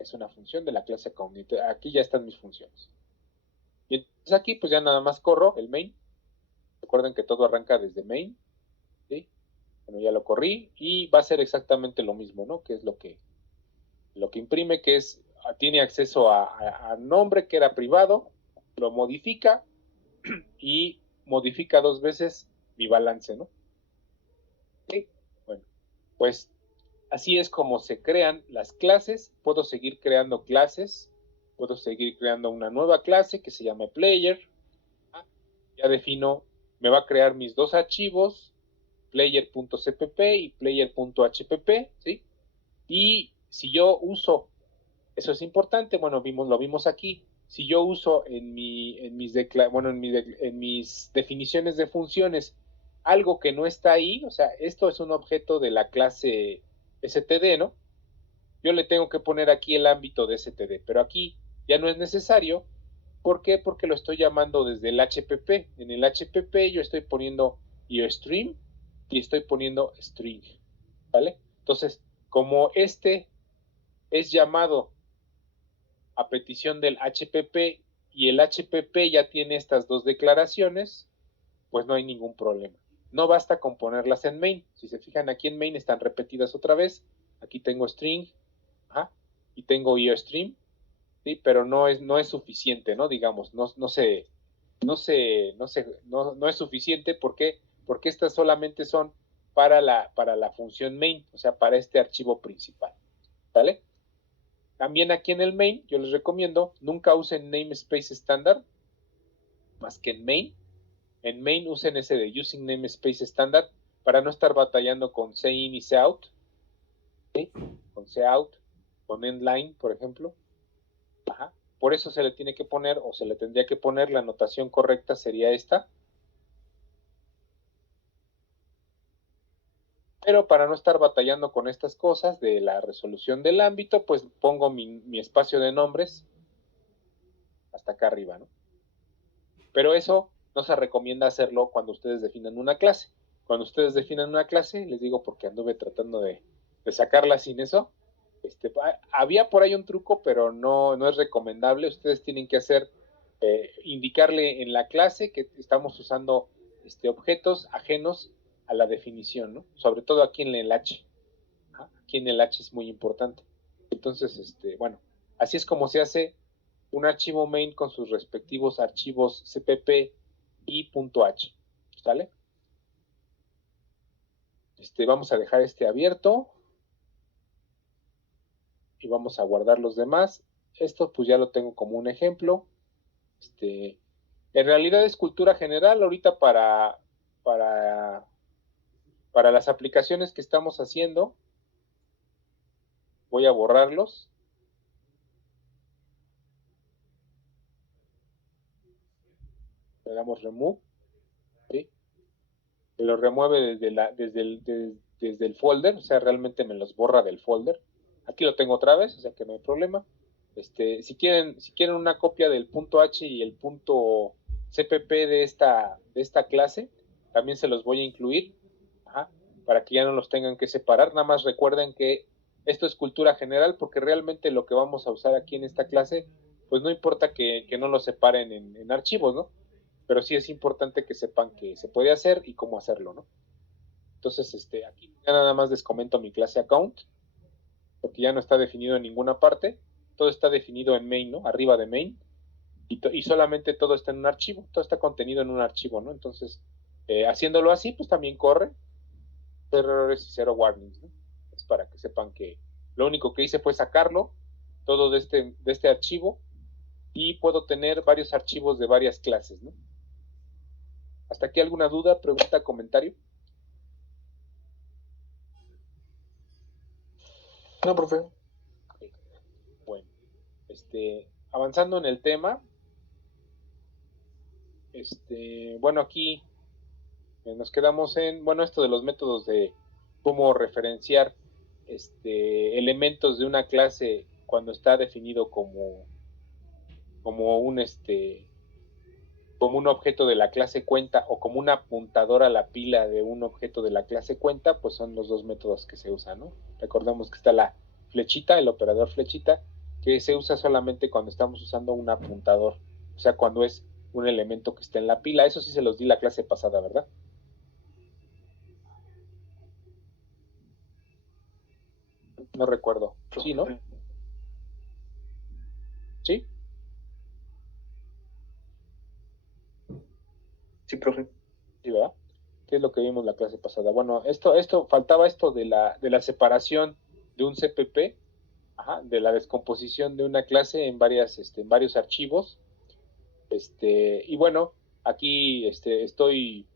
Es una función de la clase account. Aquí ya están mis funciones. Y entonces aquí pues ya nada más corro el main. Recuerden que todo arranca desde main, ¿sí? Bueno, ya lo corrí y va a ser exactamente lo mismo, ¿no? Que es lo que imprime, que es, tiene acceso a nombre que era privado, lo modifica y modifica 2 veces mi balance, ¿no? ¿Sí? Bueno, pues así es como se crean las clases. Puedo seguir creando clases, puedo seguir creando una nueva clase que se llama player. Ya defino, me va a crear mis dos archivos, player.cpp y player.hpp, ¿sí? Y si yo uso, eso es importante, bueno, lo vimos aquí, si yo uso en mis definiciones de funciones algo que no está ahí, o sea, esto es un objeto de la clase std, ¿no? Yo le tengo que poner aquí el ámbito de std, pero aquí ya no es necesario. ¿Por qué? Porque lo estoy llamando desde el HPP. En el HPP yo estoy poniendo IOStream y estoy poniendo string, ¿vale? Entonces, como este es llamado a petición del HPP y el HPP ya tiene estas dos declaraciones, pues no hay ningún problema. No basta con ponerlas en main. Si se fijan aquí en main están repetidas otra vez. Aquí tengo string, y tengo IOStream, ¿sí? Pero no es suficiente, ¿no? Digamos, no es suficiente. ¿Por qué? Porque estas solamente son para la función main, o sea, para este archivo principal, ¿vale? También aquí en el main, yo les recomiendo, nunca usen namespace estándar, más que en main. En main usen ese de using namespace estándar para no estar batallando con sin y cout, ¿sí? Con cout, con endline, por ejemplo. Por eso se le tiene que poner, o se le tendría que poner, la notación correcta sería esta. Pero para no estar batallando con estas cosas de la resolución del ámbito, pues pongo mi espacio de nombres hasta acá arriba, ¿no? Pero eso no se recomienda hacerlo cuando ustedes definan una clase. Cuando ustedes definan una clase, les digo porque anduve tratando de sacarla sin eso, había por ahí un truco, pero no es recomendable. Ustedes tienen que hacer, indicarle en la clase que estamos usando objetos ajenos a la definición, ¿no? Sobre todo aquí en el H. Aquí en el H es muy importante. Entonces, bueno, así es como se hace un archivo main con sus respectivos archivos cpp y .h. ¿Sale? Vamos a dejar este abierto y vamos a guardar los demás. Esto pues ya lo tengo como un ejemplo. En realidad es cultura general ahorita para las aplicaciones que estamos haciendo. Voy a borrarlos. Le damos remove. ¿Sí? Me los remueve desde el folder, o sea, realmente me los borra del folder. Aquí lo tengo otra vez, o sea que no hay problema. Si quieren una copia del punto H y el punto CPP de esta clase, también se los voy a incluir, para que ya no los tengan que separar. Nada más recuerden que esto es cultura general, porque realmente lo que vamos a usar aquí en esta clase, pues no importa que no lo separen en archivos, ¿no? Pero sí es importante que sepan que se puede hacer y cómo hacerlo, ¿no? Entonces, aquí ya nada más les comento mi clase account, porque ya no está definido en ninguna parte, todo está definido en main, ¿no? Arriba de main, y solamente todo está en un archivo, todo está contenido en un archivo, ¿no? Entonces, haciéndolo así, pues también corre, cero errores y cero warnings, ¿no? Es para que sepan que lo único que hice fue sacarlo, todo de este archivo, y puedo tener varios archivos de varias clases, ¿no? ¿Hasta aquí alguna duda, pregunta, comentario? No, profe. Bueno, avanzando en el tema, bueno, aquí nos quedamos en, bueno, esto de los métodos de cómo referenciar elementos de una clase cuando está definido como como un objeto de la clase cuenta o como un apuntador a la pila de un objeto de la clase cuenta, pues son los dos métodos que se usan, ¿no? Recordemos que está la flechita, el operador flechita, que se usa solamente cuando estamos usando un apuntador, o sea, cuando es un elemento que está en la pila. Eso sí se los di la clase pasada, ¿verdad? No recuerdo. Sí, ¿no? ¿Sí? Sí, profe. Sí, ¿verdad? ¿Qué es lo que vimos la clase pasada? Bueno, faltaba esto de la separación de un CPP, de la descomposición de una clase en varios archivos. Y bueno, aquí estoy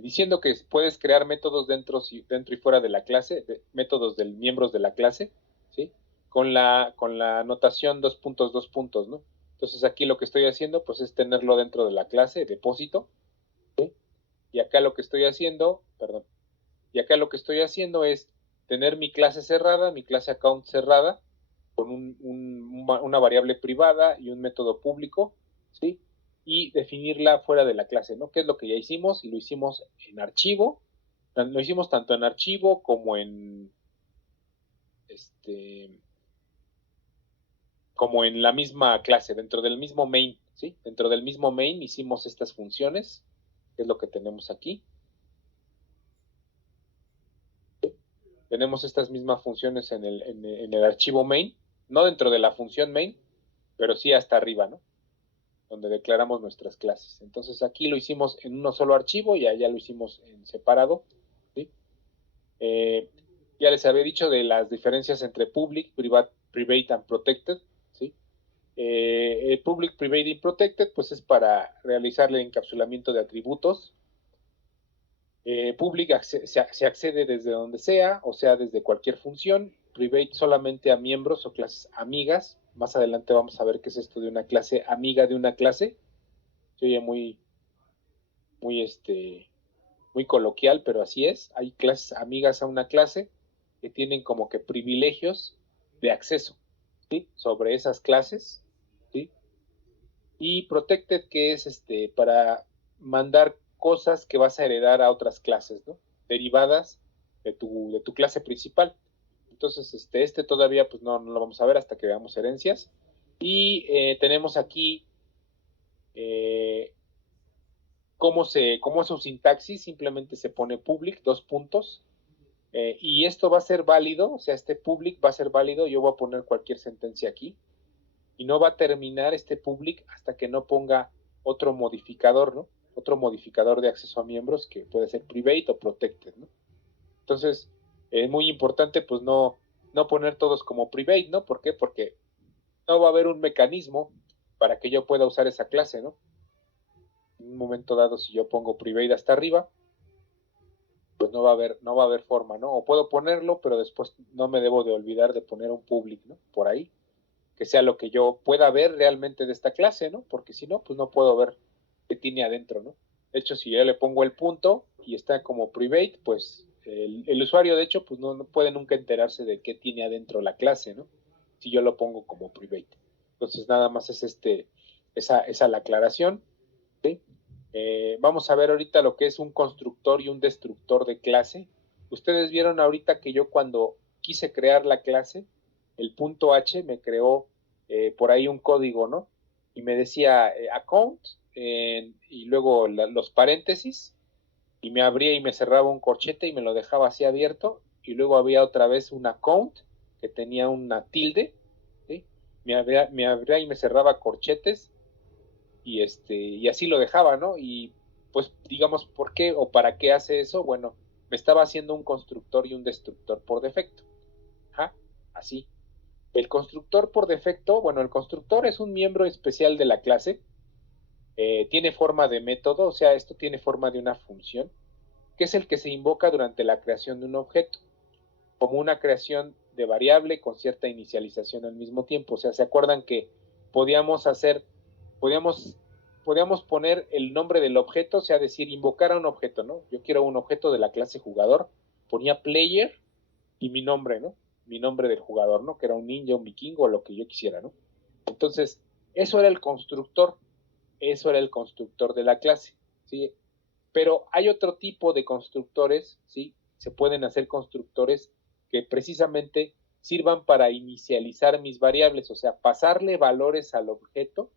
diciendo que puedes crear métodos dentro y fuera de la clase, métodos de miembros de la clase, ¿sí? Con la notación dos puntos, dos puntos, ¿no? Entonces aquí lo que estoy haciendo, pues es tenerlo dentro de la clase, depósito, ¿sí? Y acá lo que estoy haciendo, perdón, y acá lo que estoy haciendo es tener mi clase cerrada, mi clase account cerrada, con una variable privada y un método público, ¿sí? Y definirla fuera de la clase, ¿no? Que es lo que ya hicimos, y lo hicimos en archivo, lo hicimos tanto en archivo como en la misma clase, dentro del mismo main, ¿sí? Dentro del mismo main hicimos estas funciones, que es lo que tenemos aquí. Tenemos estas mismas funciones en el archivo main, no dentro de la función main, pero sí hasta arriba, ¿no? Donde declaramos nuestras clases. Entonces aquí lo hicimos en uno solo archivo y allá lo hicimos en separado, ¿sí? Ya les había dicho de las diferencias entre public, private and protected, ¿sí? Public, private y protected, pues es para realizar el encapsulamiento de atributos. Public se accede desde donde sea, o sea, desde cualquier función. Private solamente a miembros o clases amigas. Más adelante vamos a ver qué es esto de una clase amiga de una clase. Se oye muy, muy muy coloquial, pero así es. Hay clases amigas a una clase que tienen como que privilegios de acceso, ¿sí? Sobre esas clases, ¿sí? Y Protected, que es para mandar cosas que vas a heredar a otras clases, ¿no? Derivadas de tu clase principal. Entonces, todavía pues no lo vamos a ver hasta que veamos herencias. Y tenemos aquí eh, cómo es su sintaxis. Simplemente se pone public, dos puntos. Y esto va a ser válido, o sea, este public va a ser válido. Yo voy a poner cualquier sentencia aquí. Y no va a terminar este public hasta que no ponga otro modificador, ¿no? Otro modificador de acceso a miembros que puede ser private o protected, ¿no? Entonces, es muy importante pues no poner todos como private, ¿no? ¿Por qué? Porque no va a haber un mecanismo para que yo pueda usar esa clase, ¿no? En un momento dado, si yo pongo private hasta arriba, pues no va a haber forma, ¿no? O puedo ponerlo, pero después no me debo de olvidar de poner un public, ¿no? Por ahí, que sea lo que yo pueda ver realmente de esta clase, ¿no? Porque si no, pues no puedo ver qué tiene adentro, ¿no? De hecho, si yo le pongo el punto y está como private, pues el usuario, de hecho, pues no puede nunca enterarse de qué tiene adentro la clase, ¿no? Si yo lo pongo como private. Entonces, nada más es esa la aclaración, ¿sí? Vamos a ver ahorita lo que es un constructor y un destructor de clase. Ustedes vieron ahorita que yo cuando quise crear la clase, el punto H me creó por ahí un código, ¿no? Y me decía account y luego los paréntesis y me abría y me cerraba un corchete y me lo dejaba así abierto y luego había otra vez un account que tenía una tilde, ¿sí? Me abría y me cerraba corchetes y así lo dejaba, ¿no? Y pues digamos, ¿por qué o para qué hace eso? Bueno, me estaba haciendo un constructor y un destructor por defecto. Ajá, así. El constructor por defecto, bueno, el constructor es un miembro especial de la clase, tiene forma de método, o sea, esto tiene forma de una función, que es el que se invoca durante la creación de un objeto, como una creación de variable con cierta inicialización al mismo tiempo. O sea, ¿se acuerdan que podíamos hacer, podíamos, podíamos poner el nombre del objeto, o sea, decir, invocar a un objeto, ¿no? Yo quiero un objeto de la clase jugador, ponía player y mi nombre, ¿no? Mi nombre del jugador, ¿no? Que era un ninja, un vikingo, o lo que yo quisiera, ¿no? Entonces, eso era el constructor de la clase, ¿sí? Pero hay otro tipo de constructores, ¿sí? Se pueden hacer constructores que precisamente sirvan para inicializar mis variables, o sea, pasarle valores al objeto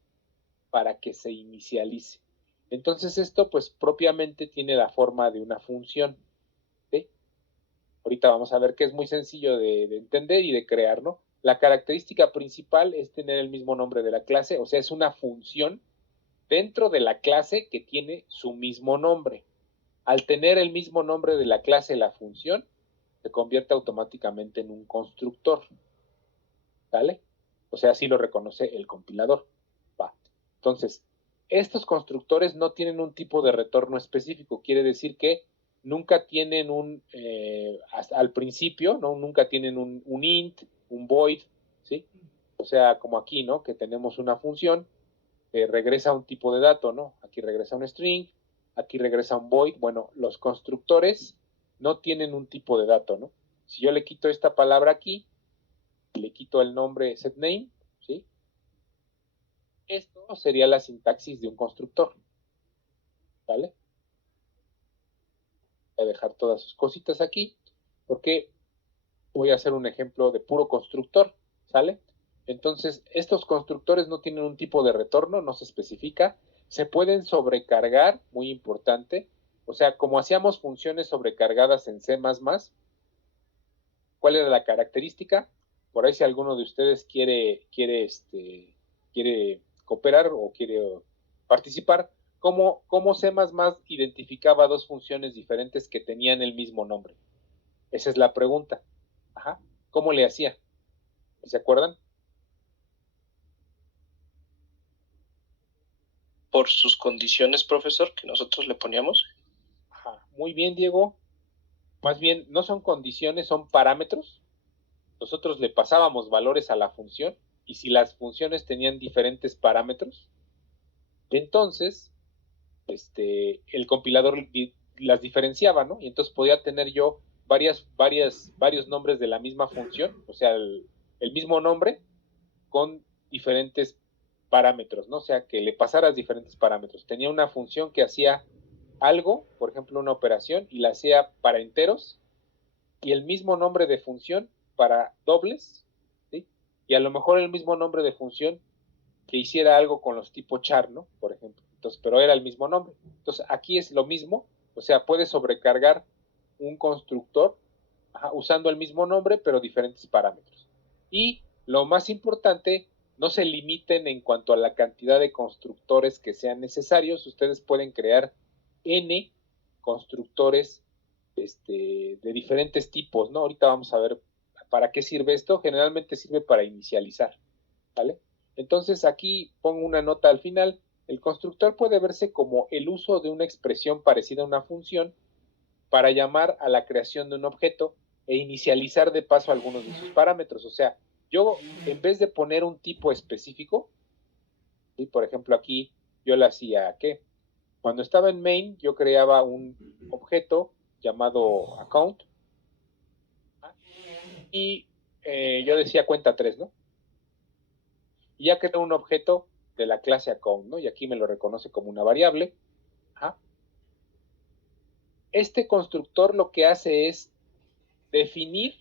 para que se inicialice. Entonces esto pues propiamente tiene la forma de una función, ¿sí? Ahorita vamos a ver que es muy sencillo de entender y de crear, ¿no? La característica principal es tener el mismo nombre de la clase, o sea, es una función dentro de la clase que tiene su mismo nombre. Al tener el mismo nombre de la clase la función, se convierte automáticamente en un constructor, ¿vale? O sea, así lo reconoce el compilador. Va. Entonces, estos constructores no tienen un tipo de retorno específico, quiere decir que nunca tienen al principio, ¿no? Nunca tienen un int, un void, ¿sí? O sea, como aquí, ¿no? Que tenemos una función que regresa un tipo de dato, ¿no? Aquí regresa un string, aquí regresa un void. Bueno, los constructores no tienen un tipo de dato, ¿no? Si yo le quito esta palabra aquí, y le quito el nombre setName, ¿sí? Esto sería la sintaxis de un constructor, ¿vale? Voy a dejar todas sus cositas aquí, porque voy a hacer un ejemplo de puro constructor, ¿sale? Entonces, estos constructores no tienen un tipo de retorno, no se especifica, se pueden sobrecargar, muy importante, o sea, como hacíamos funciones sobrecargadas en C++, ¿cuál era la característica? Por ahí si alguno de ustedes quiere cooperar o quiere participar, ¿cómo C++ identificaba dos funciones diferentes que tenían el mismo nombre? Esa es la pregunta. Ajá. ¿Cómo le hacía? ¿Se acuerdan? Por sus condiciones, profesor, que nosotros le poníamos. Ajá. Muy bien, Diego. Más bien, no son condiciones, son parámetros. Nosotros le pasábamos valores a la función y si las funciones tenían diferentes parámetros, entonces el compilador las diferenciaba, ¿no? Y entonces podía tener yo varios nombres de la misma función, o sea, el mismo nombre con diferentes parámetros, ¿no? O sea, que le pasaras diferentes parámetros. Tenía una función que hacía algo, por ejemplo, una operación, y la hacía para enteros, y el mismo nombre de función para dobles, ¿sí? Y a lo mejor el mismo nombre de función que hiciera algo con los tipo char, ¿no? Por ejemplo. Entonces, pero era el mismo nombre. Entonces, aquí es lo mismo, o sea, puedes sobrecargar un constructor usando el mismo nombre, pero diferentes parámetros. Y lo más importante, no se limiten en cuanto a la cantidad de constructores que sean necesarios. Ustedes pueden crear N constructores de diferentes tipos, ¿no? Ahorita vamos a ver para qué sirve esto. Generalmente sirve para inicializar, ¿vale? Entonces aquí pongo una nota al final. El constructor puede verse como el uso de una expresión parecida a una función para llamar a la creación de un objeto e inicializar de paso algunos de sus parámetros. O sea, yo en vez de poner un tipo específico, ¿sí? Por ejemplo aquí yo le hacía ¿qué? Cuando estaba en main yo creaba un objeto llamado account y yo decía cuenta 3, ¿no? Y ya creé un objeto de la clase account, ¿no? Y aquí me lo reconoce como una variable. Ajá. Este constructor lo que hace es definir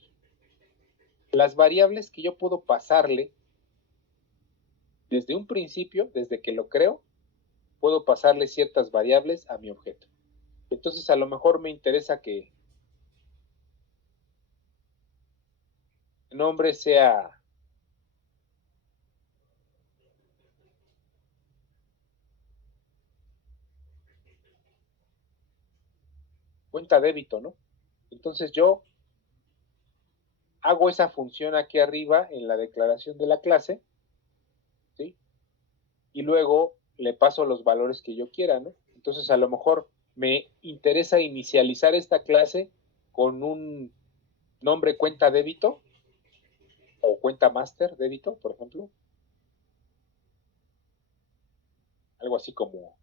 las variables que yo puedo pasarle desde un principio, desde que lo creo, puedo pasarle ciertas variables a mi objeto. Entonces a lo mejor me interesa que el nombre sea cuenta débito, ¿no? Entonces yo hago esa función aquí arriba en la declaración de la clase, ¿sí? Y luego le paso los valores que yo quiera, ¿no? Entonces a lo mejor me interesa inicializar esta clase con un nombre cuenta débito o cuenta master débito, por ejemplo. Algo así como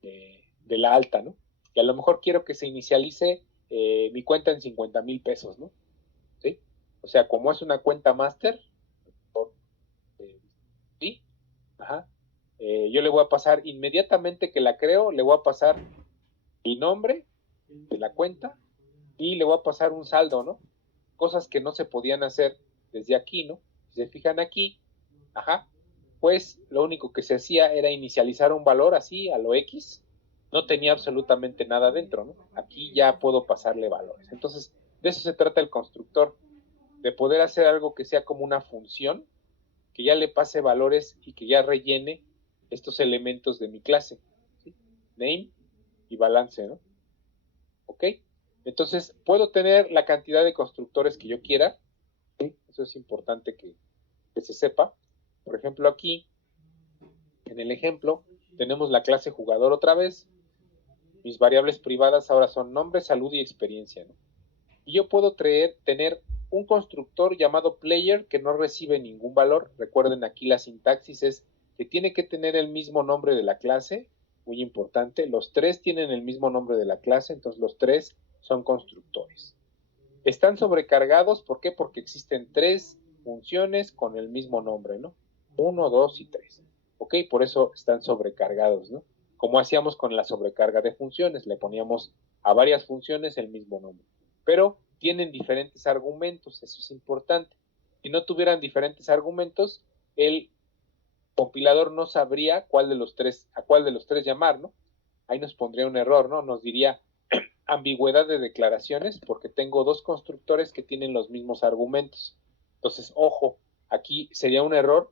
de la alta, ¿no? Y a lo mejor quiero que se inicialice mi cuenta en 50,000 pesos, ¿no? ¿Sí? O sea, como es una cuenta master, ¿sí? Ajá. Yo le voy a pasar, inmediatamente que la creo, le voy a pasar mi nombre de la cuenta y le voy a pasar un saldo, ¿no? Cosas que no se podían hacer desde aquí, ¿no? Si se fijan aquí, ajá, pues lo único que se hacía era inicializar un valor así a lo X, no tenía absolutamente nada dentro, ¿no? Aquí ya puedo pasarle valores. Entonces, de eso se trata el constructor, de poder hacer algo que sea como una función, que ya le pase valores y que ya rellene estos elementos de mi clase, ¿sí? Name y balance, ¿no? ¿Ok? Entonces, puedo tener la cantidad de constructores que yo quiera, ¿sí? Eso es importante que se sepa. Por ejemplo, aquí, en el ejemplo, tenemos la clase jugador otra vez. Mis variables privadas ahora son nombre, salud y experiencia, ¿no? Y yo puedo tener un constructor llamado player que no recibe ningún valor. Recuerden aquí la sintaxis es que tiene que tener el mismo nombre de la clase, muy importante. Los tres tienen el mismo nombre de la clase, entonces los tres son constructores. Están sobrecargados, ¿por qué? Porque existen tres funciones con el mismo nombre, ¿no? 1, 2 y 3. ¿Ok? Por eso están sobrecargados, ¿no? Como hacíamos con la sobrecarga de funciones, le poníamos a varias funciones el mismo nombre. Pero tienen diferentes argumentos, eso es importante. Si no tuvieran diferentes argumentos, el compilador no sabría a cuál de los tres llamar, ¿no? Ahí nos pondría un error, ¿no? Nos diría ambigüedad de declaraciones porque tengo dos constructores que tienen los mismos argumentos. Entonces, ojo, aquí sería un error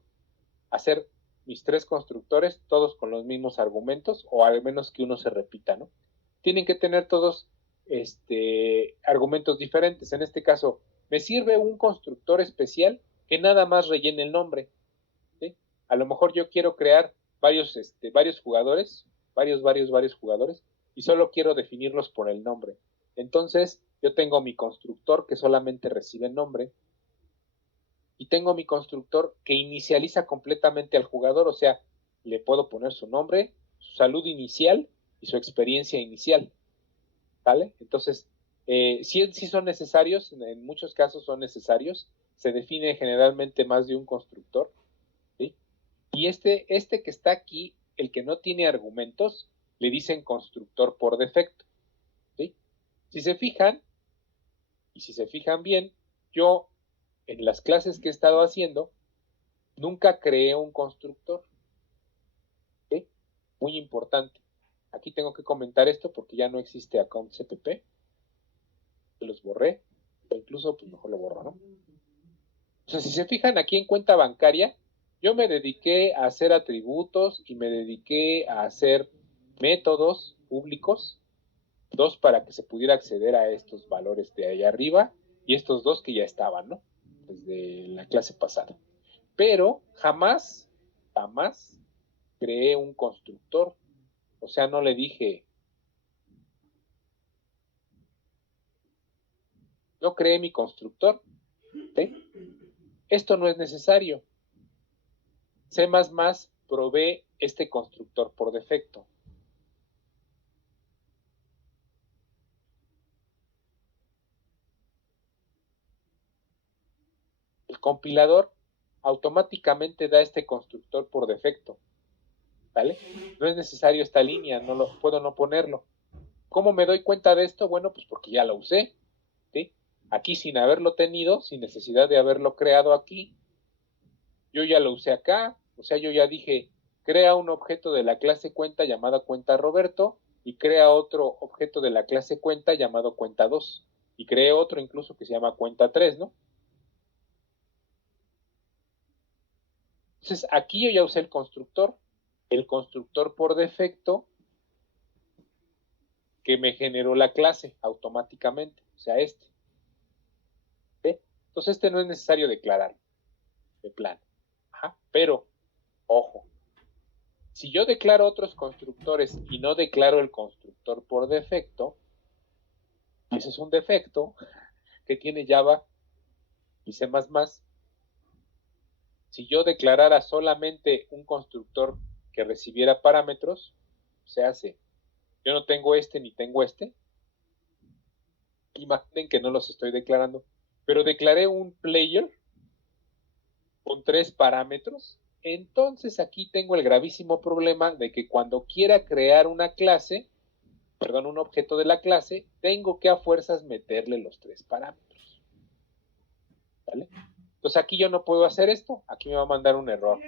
hacer mis tres constructores todos con los mismos argumentos o al menos que uno se repita, ¿no? Tienen que tener todos argumentos diferentes. En este caso, me sirve un constructor especial que nada más rellene el nombre, ¿sí? A lo mejor yo quiero crear varios jugadores, varios jugadores, y solo quiero definirlos por el nombre. Entonces, yo tengo mi constructor que solamente recibe el nombre, y tengo mi constructor que inicializa completamente al jugador, o sea, le puedo poner su nombre, su salud inicial y su experiencia inicial. ¿vale? Entonces, sí son necesarios, en muchos casos son necesarios, se define generalmente más de un constructor, ¿sí? Y este que está aquí, el que no tiene argumentos, le dicen constructor por defecto, ¿sí? Si se fijan, y si se fijan bien, yo en las clases que he estado haciendo, nunca creé un constructor, ¿sí? Muy importante. Aquí tengo que comentar esto porque ya no existe account CPP, los borré, o incluso pues mejor lo borro, ¿no? O sea, si se fijan aquí en cuenta bancaria, yo me dediqué a hacer atributos y me dediqué a hacer métodos públicos, dos para que se pudiera acceder a estos valores de ahí arriba y estos dos que ya estaban, ¿no? Desde la clase pasada. Pero jamás creé un constructor. O sea, no le dije, no creé mi constructor, ¿sí? Esto no es necesario. C++ provee este constructor por defecto. El compilador automáticamente da este constructor por defecto, ¿vale? No es necesario esta línea, puedo no ponerlo. ¿Cómo me doy cuenta de esto? Bueno, pues porque ya lo usé, ¿sí? Aquí sin haberlo tenido, sin necesidad de haberlo creado aquí, yo ya lo usé acá, o sea, yo ya dije, crea un objeto de la clase cuenta llamado cuenta Roberto y crea otro objeto de la clase cuenta llamado cuenta 2 y creé otro incluso que se llama cuenta 3, ¿no? Entonces, aquí yo ya usé el constructor por defecto que me generó la clase automáticamente, o sea, este. ¿Sí? Entonces, este no es necesario declarar de plano. Ajá. Pero, ojo, si yo declaro otros constructores y no declaro el constructor por defecto, ese es un defecto que tiene Java y C++. Si yo declarara solamente un constructor que recibiera parámetros, se hace. Yo no tengo este ni tengo este. Imaginen que no los estoy declarando, pero declaré un player con 3 parámetros. Entonces aquí tengo el gravísimo problema de que cuando quiera crear una clase, perdón, un objeto de la clase, tengo que a fuerzas meterle los 3 parámetros. ¿Vale? Entonces aquí yo no puedo hacer esto, aquí me va a mandar un error.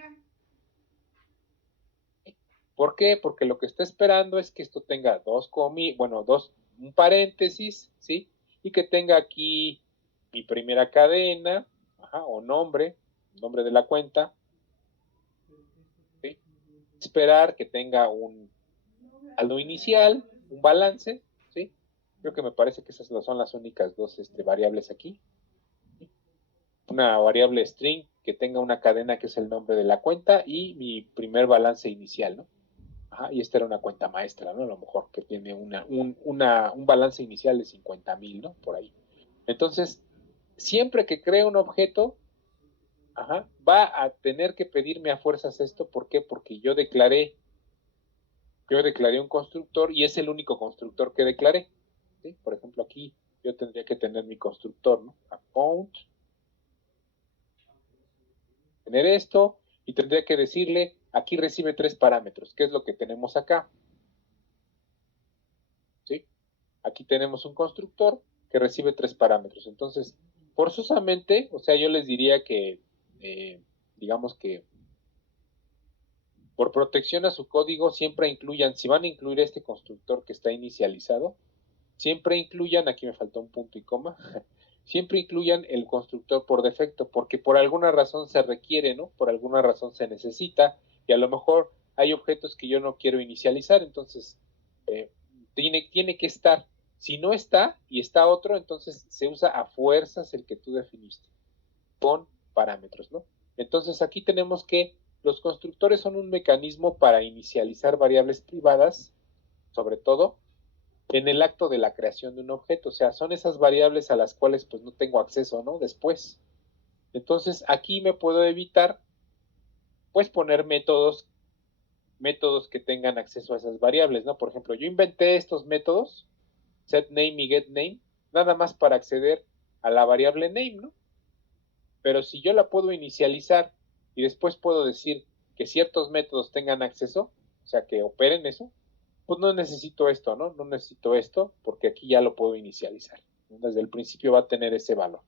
¿Por qué? Porque lo que está esperando es que esto tenga un paréntesis, ¿sí? Y que tenga aquí mi primera cadena, o nombre de la cuenta, ¿sí? Esperar que tenga un saldo inicial, un balance, ¿sí? Creo que me parece que esas son las únicas dos variables aquí. Una variable string que tenga una cadena que es el nombre de la cuenta y mi primer balance inicial, ¿no? Ajá, y esta era una cuenta maestra, ¿no? A lo mejor que tiene un balance inicial de 50,000, ¿no? Por ahí. Entonces, siempre que cree un objeto, va a tener que pedirme a fuerzas esto. ¿Por qué? Porque yo declaré un constructor y es el único constructor que declaré, ¿sí? Por ejemplo, aquí yo tendría que tener mi constructor, ¿no? Account, tener esto y tendría que decirle, aquí recibe 3 parámetros, ¿qué es lo que tenemos acá? ¿Sí? Aquí tenemos un constructor que recibe 3 parámetros. Entonces, forzosamente, o sea, yo les diría que, digamos que por protección a su código, siempre incluyan, si van a incluir este constructor que está inicializado, siempre incluyan, aquí me faltó un punto y coma, siempre incluyan el constructor por defecto, porque por alguna razón se requiere, ¿no? Por alguna razón se necesita, y a lo mejor hay objetos que yo no quiero inicializar, entonces tiene que estar. Si no está y está otro, entonces se usa a fuerzas el que tú definiste con parámetros, ¿no? Entonces aquí tenemos que los constructores son un mecanismo para inicializar variables privadas, sobre todo en el acto de la creación de un objeto, o sea, son esas variables a las cuales pues no tengo acceso, ¿no? Después. Entonces aquí me puedo evitar pues poner métodos que tengan acceso a esas variables, ¿no? Por ejemplo, yo inventé estos métodos, setName y getName, nada más para acceder a la variable name, ¿no? Pero si yo la puedo inicializar y después puedo decir que ciertos métodos tengan acceso, o sea, que operen eso, pues no necesito esto, ¿no? No necesito esto porque aquí ya lo puedo inicializar. Desde el principio va a tener ese valor.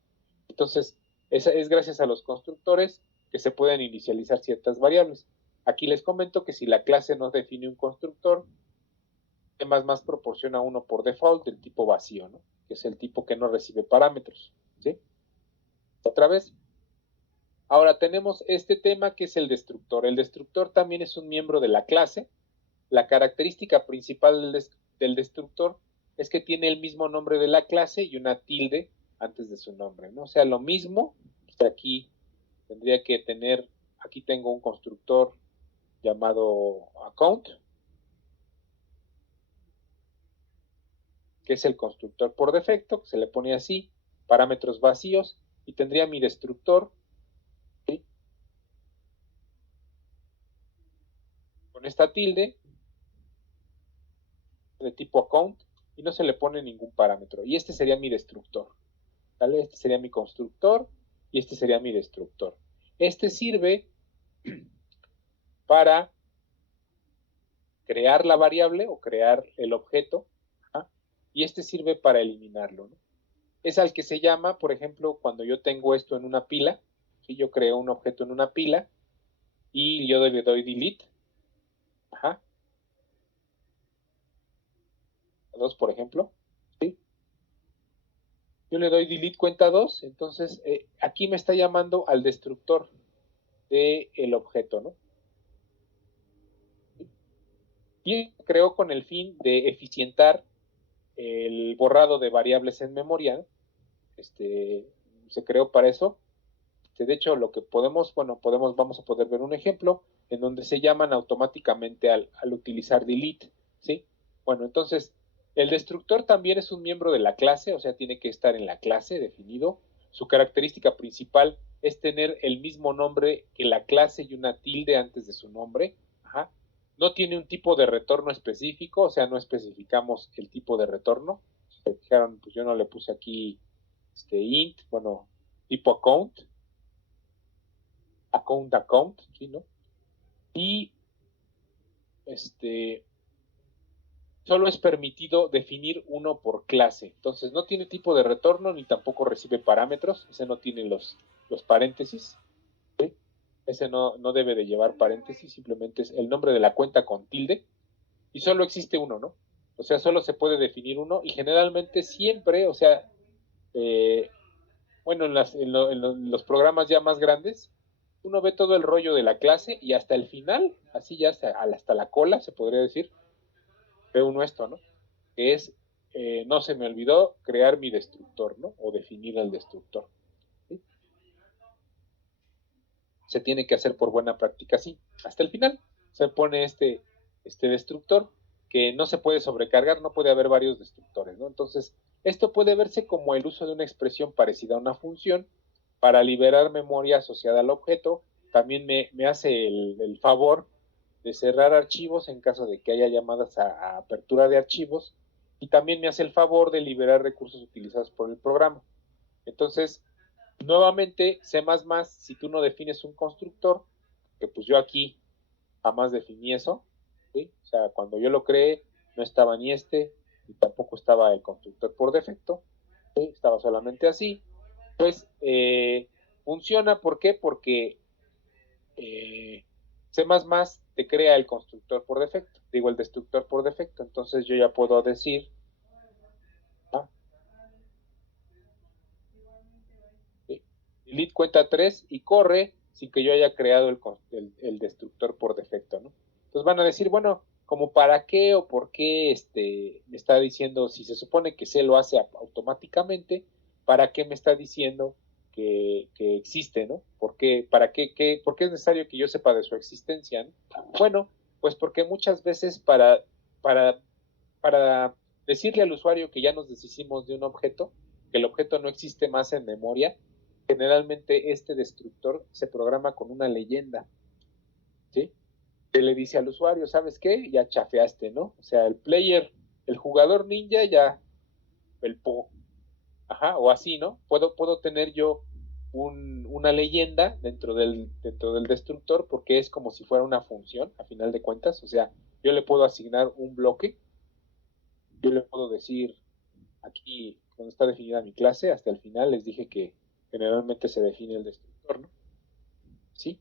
Entonces, es gracias a los constructores que se pueden inicializar ciertas variables. Aquí les comento que si la clase no define un constructor, C++ proporciona uno por default del tipo vacío, ¿no? Que es el tipo que no recibe parámetros, ¿sí? Otra vez. Ahora tenemos este tema que es el destructor. El destructor también es un miembro de la clase. La característica principal del destructor es que tiene el mismo nombre de la clase y una tilde antes de su nombre, ¿no? O sea, lo mismo, pues aquí tendría que tener, aquí tengo un constructor llamado account, que es el constructor por defecto, que se le pone así, parámetros vacíos, y tendría mi destructor, ¿sí? Con esta tilde de tipo account, y no se le pone ningún parámetro. Y este sería mi destructor, ¿vale? Este sería mi constructor, y este sería mi destructor. Este sirve para crear la variable o crear el objeto, ¿ah? Y este sirve para eliminarlo, ¿no? Es al que se llama, por ejemplo, cuando yo tengo esto en una pila, ¿sí? Yo creo un objeto en una pila y yo le doy delete, ajá, 2 por ejemplo, ¿sí? Yo le doy delete cuenta 2, entonces aquí me está llamando al destructor del objeto, ¿no? Y creó con el fin de eficientar el borrado de variables en memoria, ¿no? Se creó para eso. De hecho, lo que podemos, bueno, vamos a poder ver un ejemplo en donde se llaman automáticamente al utilizar delete, ¿sí? Bueno, entonces, el destructor también es un miembro de la clase, o sea, tiene que estar en la clase definido. Su característica principal es tener el mismo nombre que la clase y una tilde antes de su nombre. Ajá. No tiene un tipo de retorno específico, o sea, no especificamos el tipo de retorno. Si se fijaron, pues yo no le puse aquí int, bueno, tipo account, ¿sí, no? Y solo es permitido definir uno por clase. Entonces no tiene tipo de retorno ni tampoco recibe parámetros. Ese no tiene los paréntesis. ¿Sí? Ese no debe de llevar paréntesis, simplemente es el nombre de la cuenta con tilde. Y solo existe uno, ¿no? O sea, solo se puede definir uno y generalmente siempre, o sea, bueno, en los programas ya más grandes, uno ve todo el rollo de la clase y hasta el final, así ya hasta la cola, se podría decir, ve uno esto, ¿no? Que es, no se me olvidó crear mi destructor, ¿no? O definir el destructor. ¿Sí? Se tiene que hacer por buena práctica así. Hasta el final se pone este destructor que no se puede sobrecargar, no puede haber varios destructores, ¿no? Entonces, esto puede verse como el uso de una expresión parecida a una función para liberar memoria asociada al objeto. También me hace el favor de cerrar archivos en caso de que haya llamadas a apertura de archivos y también me hace el favor de liberar recursos utilizados por el programa. Entonces, nuevamente, C++, si tú no defines un constructor, que pues yo aquí jamás definí eso, ¿sí? O sea, cuando yo lo creé, no estaba ni ni tampoco estaba el constructor por defecto, ¿sí? Estaba solamente así, pues funciona, ¿por qué? Porque C++ te crea el constructor por defecto, digo el destructor por defecto, entonces yo ya puedo decir, ¿ah? ¿Sí? Delete cuenta 3 y corre sin que yo haya creado el destructor por defecto, ¿no? Entonces van a decir, bueno, como para qué o por qué me está diciendo, si se supone que C lo hace automáticamente, ¿para qué me está diciendo que existe, ¿no? ¿Por qué es necesario que yo sepa de su existencia, ¿no? Bueno, pues porque muchas veces para, para decirle al usuario que ya nos deshicimos de un objeto, que el objeto no existe más en memoria, generalmente este destructor se programa con una leyenda, ¿sí? Que le dice al usuario, ¿sabes qué? Ya chafeaste, ¿no? O sea, el jugador ninja el po, ajá, o así, ¿no? Puedo tener yo una leyenda dentro del destructor porque es como si fuera una función, a final de cuentas, o sea, yo le puedo asignar un bloque, yo le puedo decir aquí, cuando está definida mi clase, hasta el final les dije que generalmente se define el destructor, ¿no? ¿Sí?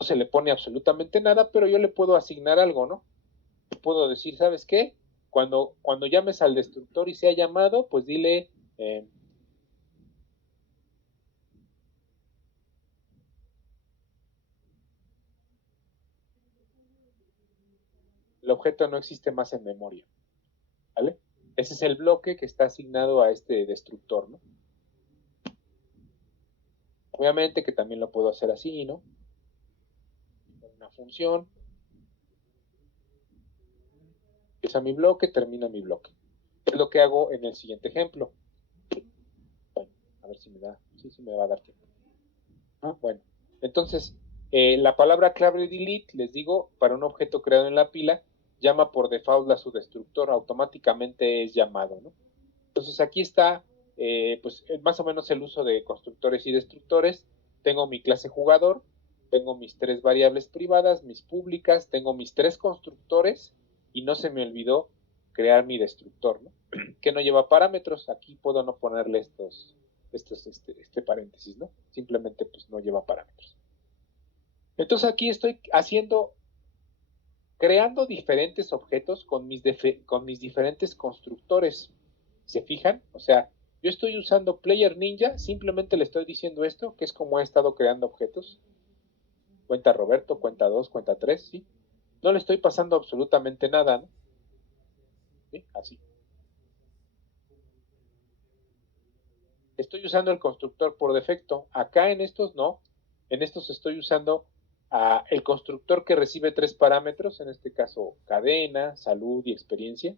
No se le pone absolutamente nada, pero yo le puedo asignar algo, ¿no? Puedo decir, ¿sabes qué? Cuando llames al destructor y sea llamado, pues dile, el objeto no existe más en memoria, ¿vale? Ese es el bloque que está asignado a este destructor, ¿no? Obviamente que también lo puedo hacer así, ¿no? Una función, empieza mi bloque, termina mi bloque. Es lo que hago en el siguiente ejemplo. Bueno, a ver si me da, sí me va a dar tiempo. Bueno, entonces, la palabra clave delete, les digo, para un objeto creado en la pila, llama por default a su destructor, automáticamente es llamado, ¿no? Entonces aquí está, pues más o menos el uso de constructores y destructores. Tengo mi clase jugador, tengo mis 3 variables privadas, mis públicas, tengo mis 3 constructores y no se me olvidó crear mi destructor, ¿no? Que no lleva parámetros. Aquí puedo no ponerle este paréntesis, ¿no? Simplemente pues no lleva parámetros. Entonces aquí estoy creando diferentes objetos con mis diferentes constructores. ¿Se fijan? O sea, yo estoy usando Player Ninja, simplemente le estoy diciendo esto, que es como he estado creando objetos. Cuenta Roberto, cuenta 2, cuenta 3, ¿sí? No le estoy pasando absolutamente nada, ¿no? ¿Sí? Así. Estoy usando el constructor por defecto. Acá en estos no. En estos estoy usando el constructor que recibe 3 parámetros, en este caso cadena, salud y experiencia.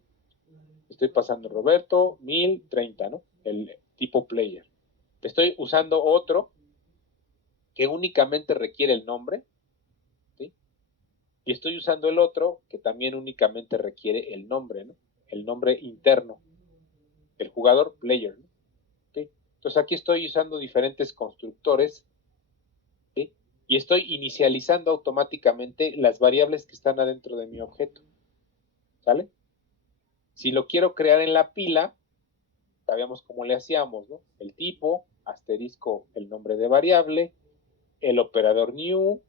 Estoy pasando Roberto, 1030, ¿no? El tipo player. Estoy usando otro que únicamente requiere el nombre, ¿sí? Y estoy usando el otro que también únicamente requiere el nombre, ¿no? El nombre interno del jugador, player, ¿no? ¿Okay? Entonces aquí estoy usando diferentes constructores, ¿sí? Y estoy inicializando automáticamente las variables que están adentro de mi objeto, ¿sale? Si lo quiero crear en la pila, sabíamos cómo le hacíamos, ¿no? El tipo, asterisco, el nombre de variable, el operador new,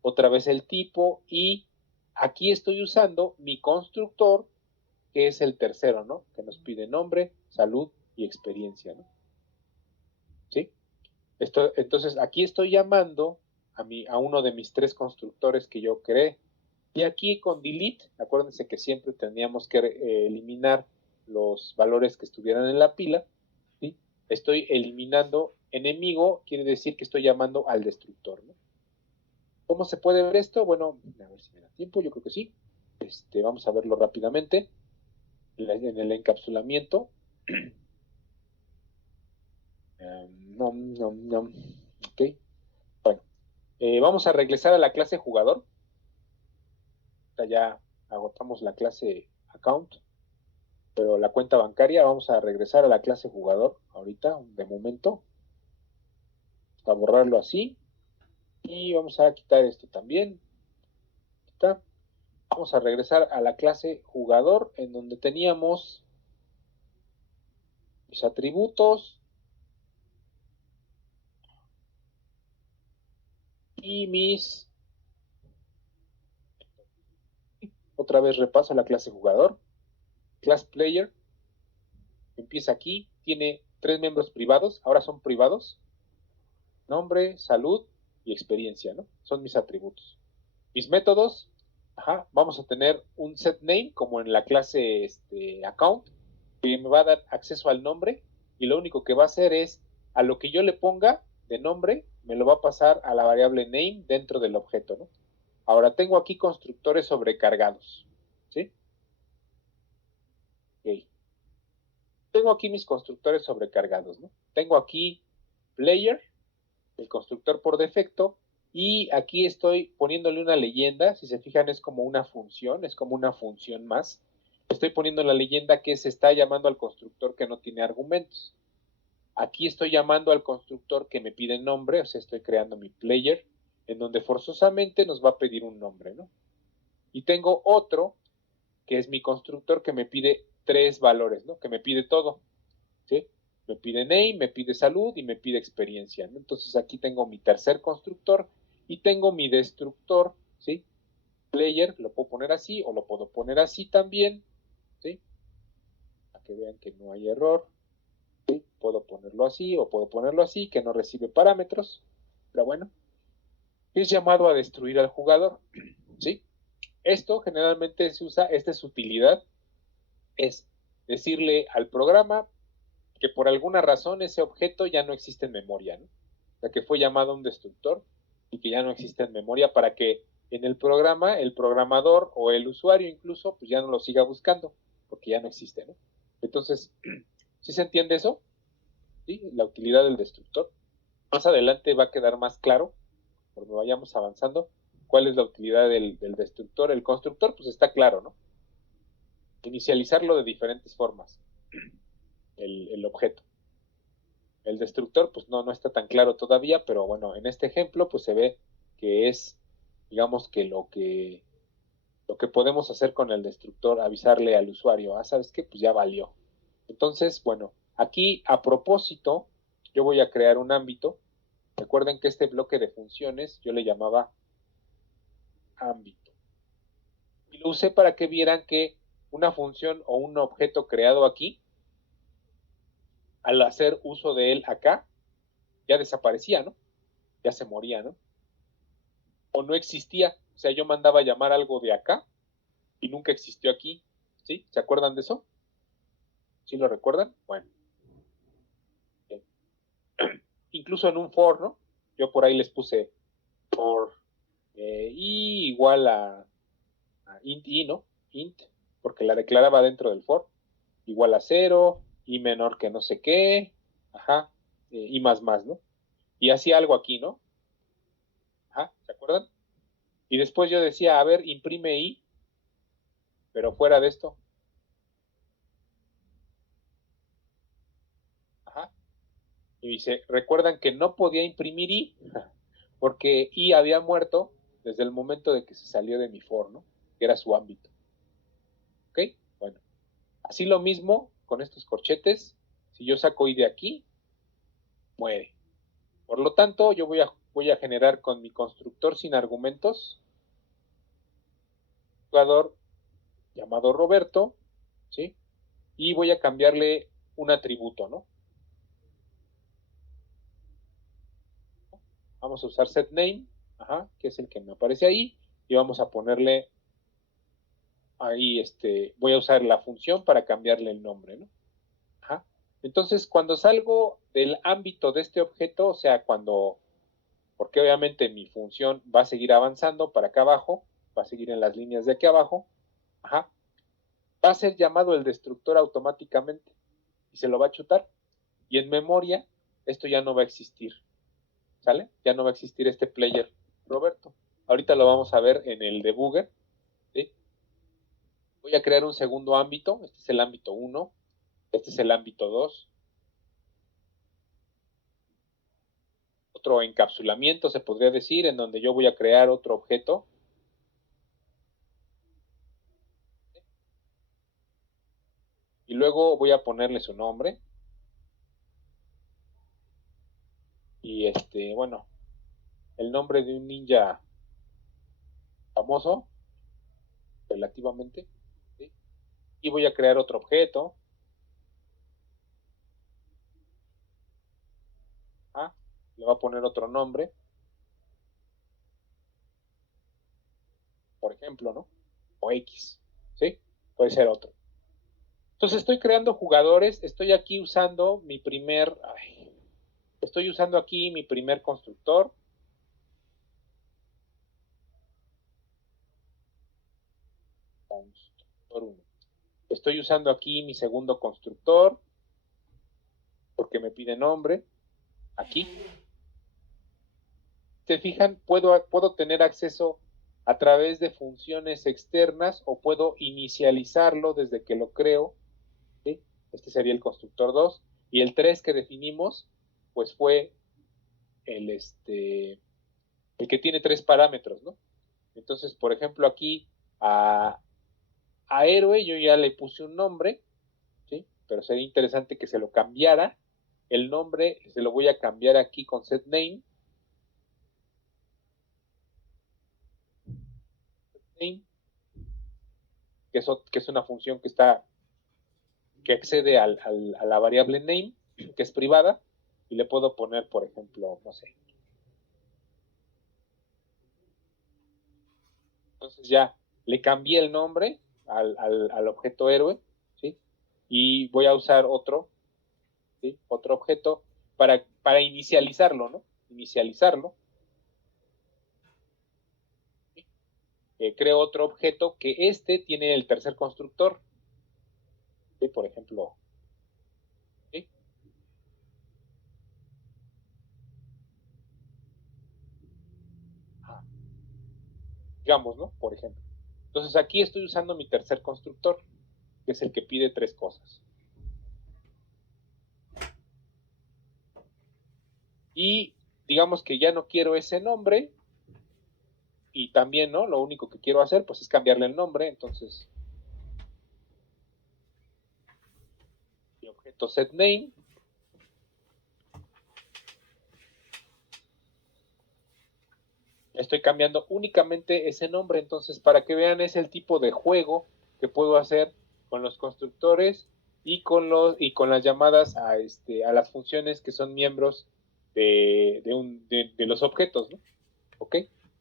otra vez el tipo, y aquí estoy usando mi constructor, que es el tercero, ¿no? Que nos pide nombre, salud y experiencia, ¿no? ¿Sí? Entonces, aquí estoy llamando a uno de mis 3 constructores que yo creé. Y aquí con delete, acuérdense que siempre teníamos que eliminar los valores que estuvieran en la pila, ¿sí? Estoy eliminando enemigo, quiere decir que estoy llamando al destructor, ¿no? ¿Cómo se puede ver esto? Bueno, a ver si me da tiempo, yo creo que sí. Vamos a verlo rápidamente. En el encapsulamiento. No, no, no. Ok. Bueno, vamos a regresar a la clase jugador. Ya agotamos la clase account, pero la cuenta bancaria, vamos a regresar a la clase jugador ahorita, de momento. A borrarlo así. Y vamos a quitar esto también. ¿Está? Vamos a regresar a la clase jugador, en donde teníamos mis atributos y otra vez repaso la clase jugador, class player, empieza aquí, tiene 3 miembros privados, ahora son privados, nombre, salud y experiencia, ¿no? Son mis atributos. Mis métodos, vamos a tener un set name, como en la clase account, que me va a dar acceso al nombre, y lo único que va a hacer es, a lo que yo le ponga de nombre, me lo va a pasar a la variable name dentro del objeto, ¿no? Ahora tengo aquí constructores sobrecargados, ¿sí? Ok. Tengo aquí mis constructores sobrecargados, ¿no? Tengo aquí player, el constructor por defecto, Y aquí estoy poniéndole una leyenda, si se fijan es como una función, es como una función más. Estoy poniendo la leyenda que se está llamando al constructor que no tiene argumentos. Aquí estoy llamando al constructor que me pide nombre, o sea, estoy creando mi player, en donde forzosamente nos va a pedir un nombre, ¿no? Y tengo otro, que es mi constructor, que me pide 3 valores, ¿no? Que me pide todo, ¿sí? Me pide name, me pide salud y me pide experiencia, ¿no? Entonces aquí tengo mi tercer constructor y tengo mi destructor, ¿sí? Player, lo puedo poner así o lo puedo poner así también, ¿sí? Para que vean que no hay error, ¿sí? Puedo ponerlo así o puedo ponerlo así, que no recibe parámetros, pero bueno, es llamado a destruir al jugador, ¿sí? Esto generalmente se usa, esta es su utilidad, es decirle al programa que por alguna razón ese objeto ya no existe en memoria, ¿no? O sea, que fue llamado a un destructor y que ya no existe en memoria para que en el programa, el programador o el usuario incluso, pues ya no lo siga buscando, porque ya no existe, ¿no? Entonces, ¿sí se entiende eso? ¿Sí? La utilidad del destructor. Más adelante va a quedar más claro, cuando vayamos avanzando, cuál es la utilidad del destructor. El constructor, pues está claro, ¿no? Inicializarlo de diferentes formas, el objeto. El destructor, pues no está tan claro todavía, pero bueno, en este ejemplo, pues se ve que es, digamos que lo que podemos hacer con el destructor, avisarle al usuario, ¿sabes qué? Pues ya valió. Entonces, bueno, aquí a propósito, yo voy a crear un ámbito. Recuerden que este bloque de funciones yo le llamaba ámbito. Y lo usé para que vieran que una función o un objeto creado aquí, al hacer uso de él acá, ya desaparecía, ¿no? Ya se moría, ¿no? O no existía. O sea, yo mandaba llamar algo de acá y nunca existió aquí. ¿Sí? ¿Se acuerdan de eso? ¿Sí lo recuerdan? Bueno. Bien. Incluso en un for, ¿no? Yo por ahí les puse for i igual a int i, ¿no? Int, porque la declaraba dentro del for. Igual a 0, i menor que no sé qué, ajá, i más más, ¿no? Y hacía algo aquí, ¿no? Ajá, ¿se acuerdan? Y después yo decía, a ver, imprime i, pero fuera de esto. Ajá. Y dice, recuerdan que no podía imprimir i, porque i había muerto desde el momento de que se salió de mi for, ¿no? Que era su ámbito. ¿Ok? Bueno, así lo mismo con estos corchetes. Si yo saco i de aquí, muere. Por lo tanto, yo voy a generar con mi constructor sin argumentos un jugador llamado Roberto, ¿sí? Y voy a cambiarle un atributo, ¿no? Vamos a usar setName, ajá, que es el que me aparece ahí, y vamos a ponerle ahí, voy a usar la función para cambiarle el nombre, ¿no? Ajá. Entonces, cuando salgo del ámbito de este objeto, o sea, porque obviamente mi función va a seguir avanzando para acá abajo, va a seguir en las líneas de aquí abajo, ajá, va a ser llamado el destructor automáticamente y se lo va a chutar. Y en memoria, esto ya no va a existir, ¿sale? Ya no va a existir este player Roberto. Ahorita lo vamos a ver en el debugger, ¿sí? Voy a crear un segundo ámbito, este es el ámbito 1, este es el ámbito 2, otro encapsulamiento se podría decir, en donde yo voy a crear otro objeto. Y luego voy a ponerle su nombre. Y bueno, el nombre de un ninja famoso, relativamente. ¿Sí? Y voy a crear otro objeto. ¿Ah? Le voy a poner otro nombre, por ejemplo, ¿no? O X. ¿Sí? Puede ser otro. Entonces estoy creando jugadores, estoy aquí usando mi primer, estoy usando aquí mi primer constructor. Constructor 1. Estoy usando aquí mi segundo constructor, porque me pide nombre, aquí. se fijan, puedo tener acceso a través de funciones externas o puedo inicializarlo desde que lo creo, ¿sí? Este sería el constructor 2. Y el 3 que definimos, pues fue el que tiene 3 parámetros, ¿no? Entonces, por ejemplo, aquí a héroe yo ya le puse un nombre, ¿sí? Pero sería interesante que se lo cambiara. El nombre se lo voy a cambiar aquí con setName. Que es una función que accede a la variable name, que es privada, y le puedo poner, por ejemplo, no sé. Entonces ya le cambié el nombre al objeto héroe, ¿sí? Y voy a usar otro, ¿sí? Otro objeto para inicializarlo, ¿no? Inicializarlo. ¿Sí? Creo otro objeto que tiene el tercer constructor, ¿sí? Por ejemplo, ¿sí? Digamos, ¿no? Por ejemplo. Entonces aquí estoy usando mi tercer constructor, que es el que pide 3 cosas. Y digamos que ya no quiero ese nombre, y también, ¿no? Lo único que quiero hacer, pues, es cambiarle el nombre. Entonces, mi objeto setName, estoy cambiando únicamente ese nombre. Entonces, para que vean, es el tipo de juego que puedo hacer con los constructores y con las llamadas a las funciones que son miembros de los objetos, ¿no? ¿Ok?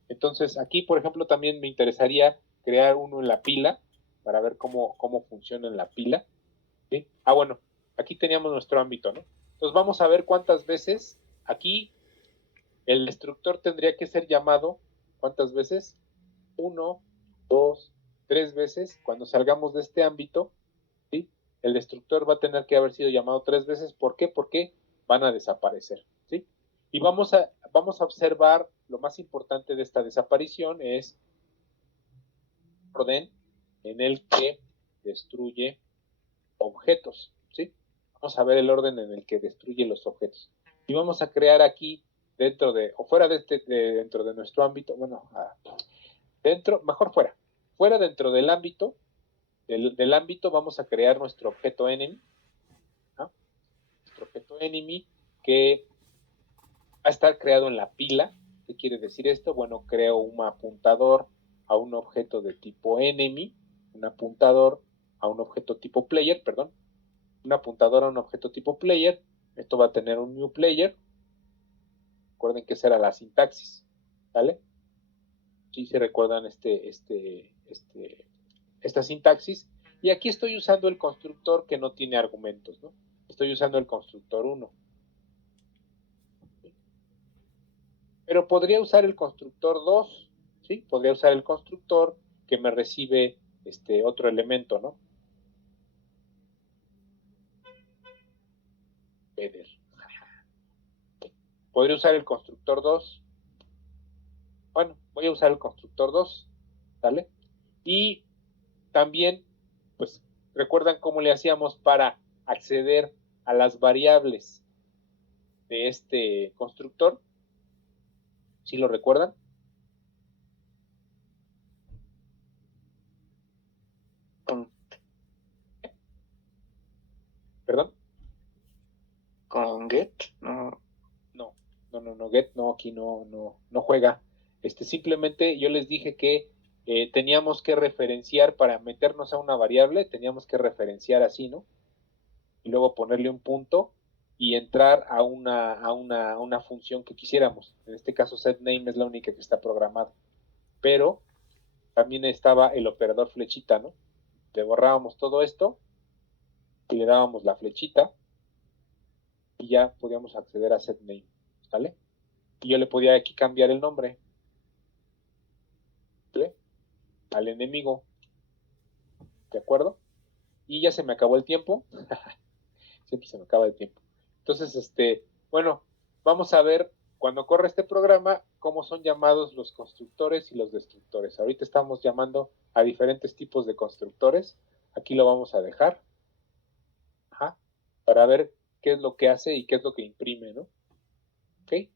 Entonces, aquí, por ejemplo, también me interesaría crear uno en la pila para ver cómo funciona en la pila. ¿Sí? Bueno, aquí teníamos nuestro ámbito, ¿no? Entonces vamos a ver cuántas veces aquí el destructor tendría que ser llamado, ¿cuántas veces? 1, 2, 3 veces. Cuando salgamos de este ámbito, ¿sí? El destructor va a tener que haber sido llamado 3 veces. ¿Por qué? Porque van a desaparecer, ¿sí? Y vamos a observar, lo más importante de esta desaparición es el orden en el que destruye objetos, ¿sí? Vamos a ver el orden en el que destruye los objetos. Y vamos a crear aquí dentro de, o fuera dentro de nuestro ámbito, bueno, dentro, mejor fuera dentro del ámbito, del ámbito vamos a crear nuestro objeto enemy, ¿no? Nuestro objeto enemy que va a estar creado en la pila. ¿Qué quiere decir esto? Bueno, creo un apuntador a un objeto de tipo enemy, un apuntador a un objeto tipo player, perdón, un apuntador a un objeto tipo player. Esto va a tener un new player. Recuerden que esa era la sintaxis, ¿vale? Sí, se recuerdan esta sintaxis. Y aquí estoy usando el constructor que no tiene argumentos, ¿no? Estoy usando el constructor 1. Pero podría usar el constructor 2, ¿sí? Podría usar el constructor que me recibe otro elemento, ¿no? Header. Podría usar el constructor 2. Bueno, voy a usar el constructor 2, ¿vale? Y también, pues, recuerdan cómo le hacíamos para acceder a las variables de este constructor. ¿Sí lo recuerdan? ¿Perdón? ¿Con get? No. No, get, no, aquí no juega. Simplemente yo les dije que teníamos que referenciar para meternos a una variable, teníamos que referenciar así, ¿no? Y luego ponerle un punto y entrar a una función que quisiéramos. En este caso, setName es la única que está programada. Pero también estaba el operador flechita, ¿no? Le borrábamos todo esto y le dábamos la flechita y ya podíamos acceder a setName, ¿vale? Y yo le podía aquí cambiar el nombre, ¿vale? Al enemigo, ¿de acuerdo? Y ya se me acabó el tiempo. Siempre se me acaba el tiempo. Entonces, bueno, vamos a ver cuando corre este programa, cómo son llamados los constructores y los destructores. Ahorita estamos llamando a diferentes tipos de constructores. Aquí lo vamos a dejar. Ajá. Para ver qué es lo que hace y qué es lo que imprime, ¿no? ¿Ok?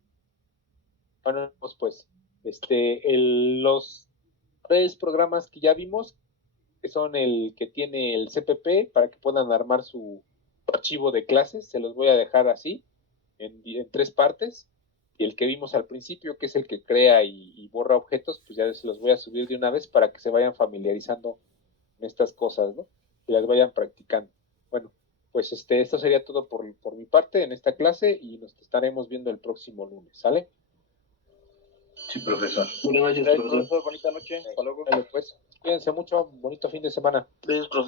Bueno, pues, los 3 programas que ya vimos, que son el que tiene el CPP, para que puedan armar su archivo de clases, se los voy a dejar así, en 3 partes, y el que vimos al principio, que es el que crea y borra objetos, pues ya se los voy a subir de una vez para que se vayan familiarizando en estas cosas, ¿no? Y las vayan practicando. Bueno, pues esto sería todo por mi parte en esta clase, y nos estaremos viendo el próximo lunes, ¿sale? Sí, profesor. Buenas noches, profesor. Bonita noche. Hasta luego. Vale, pues, cuídense mucho, bonito fin de semana. Gracias, profe.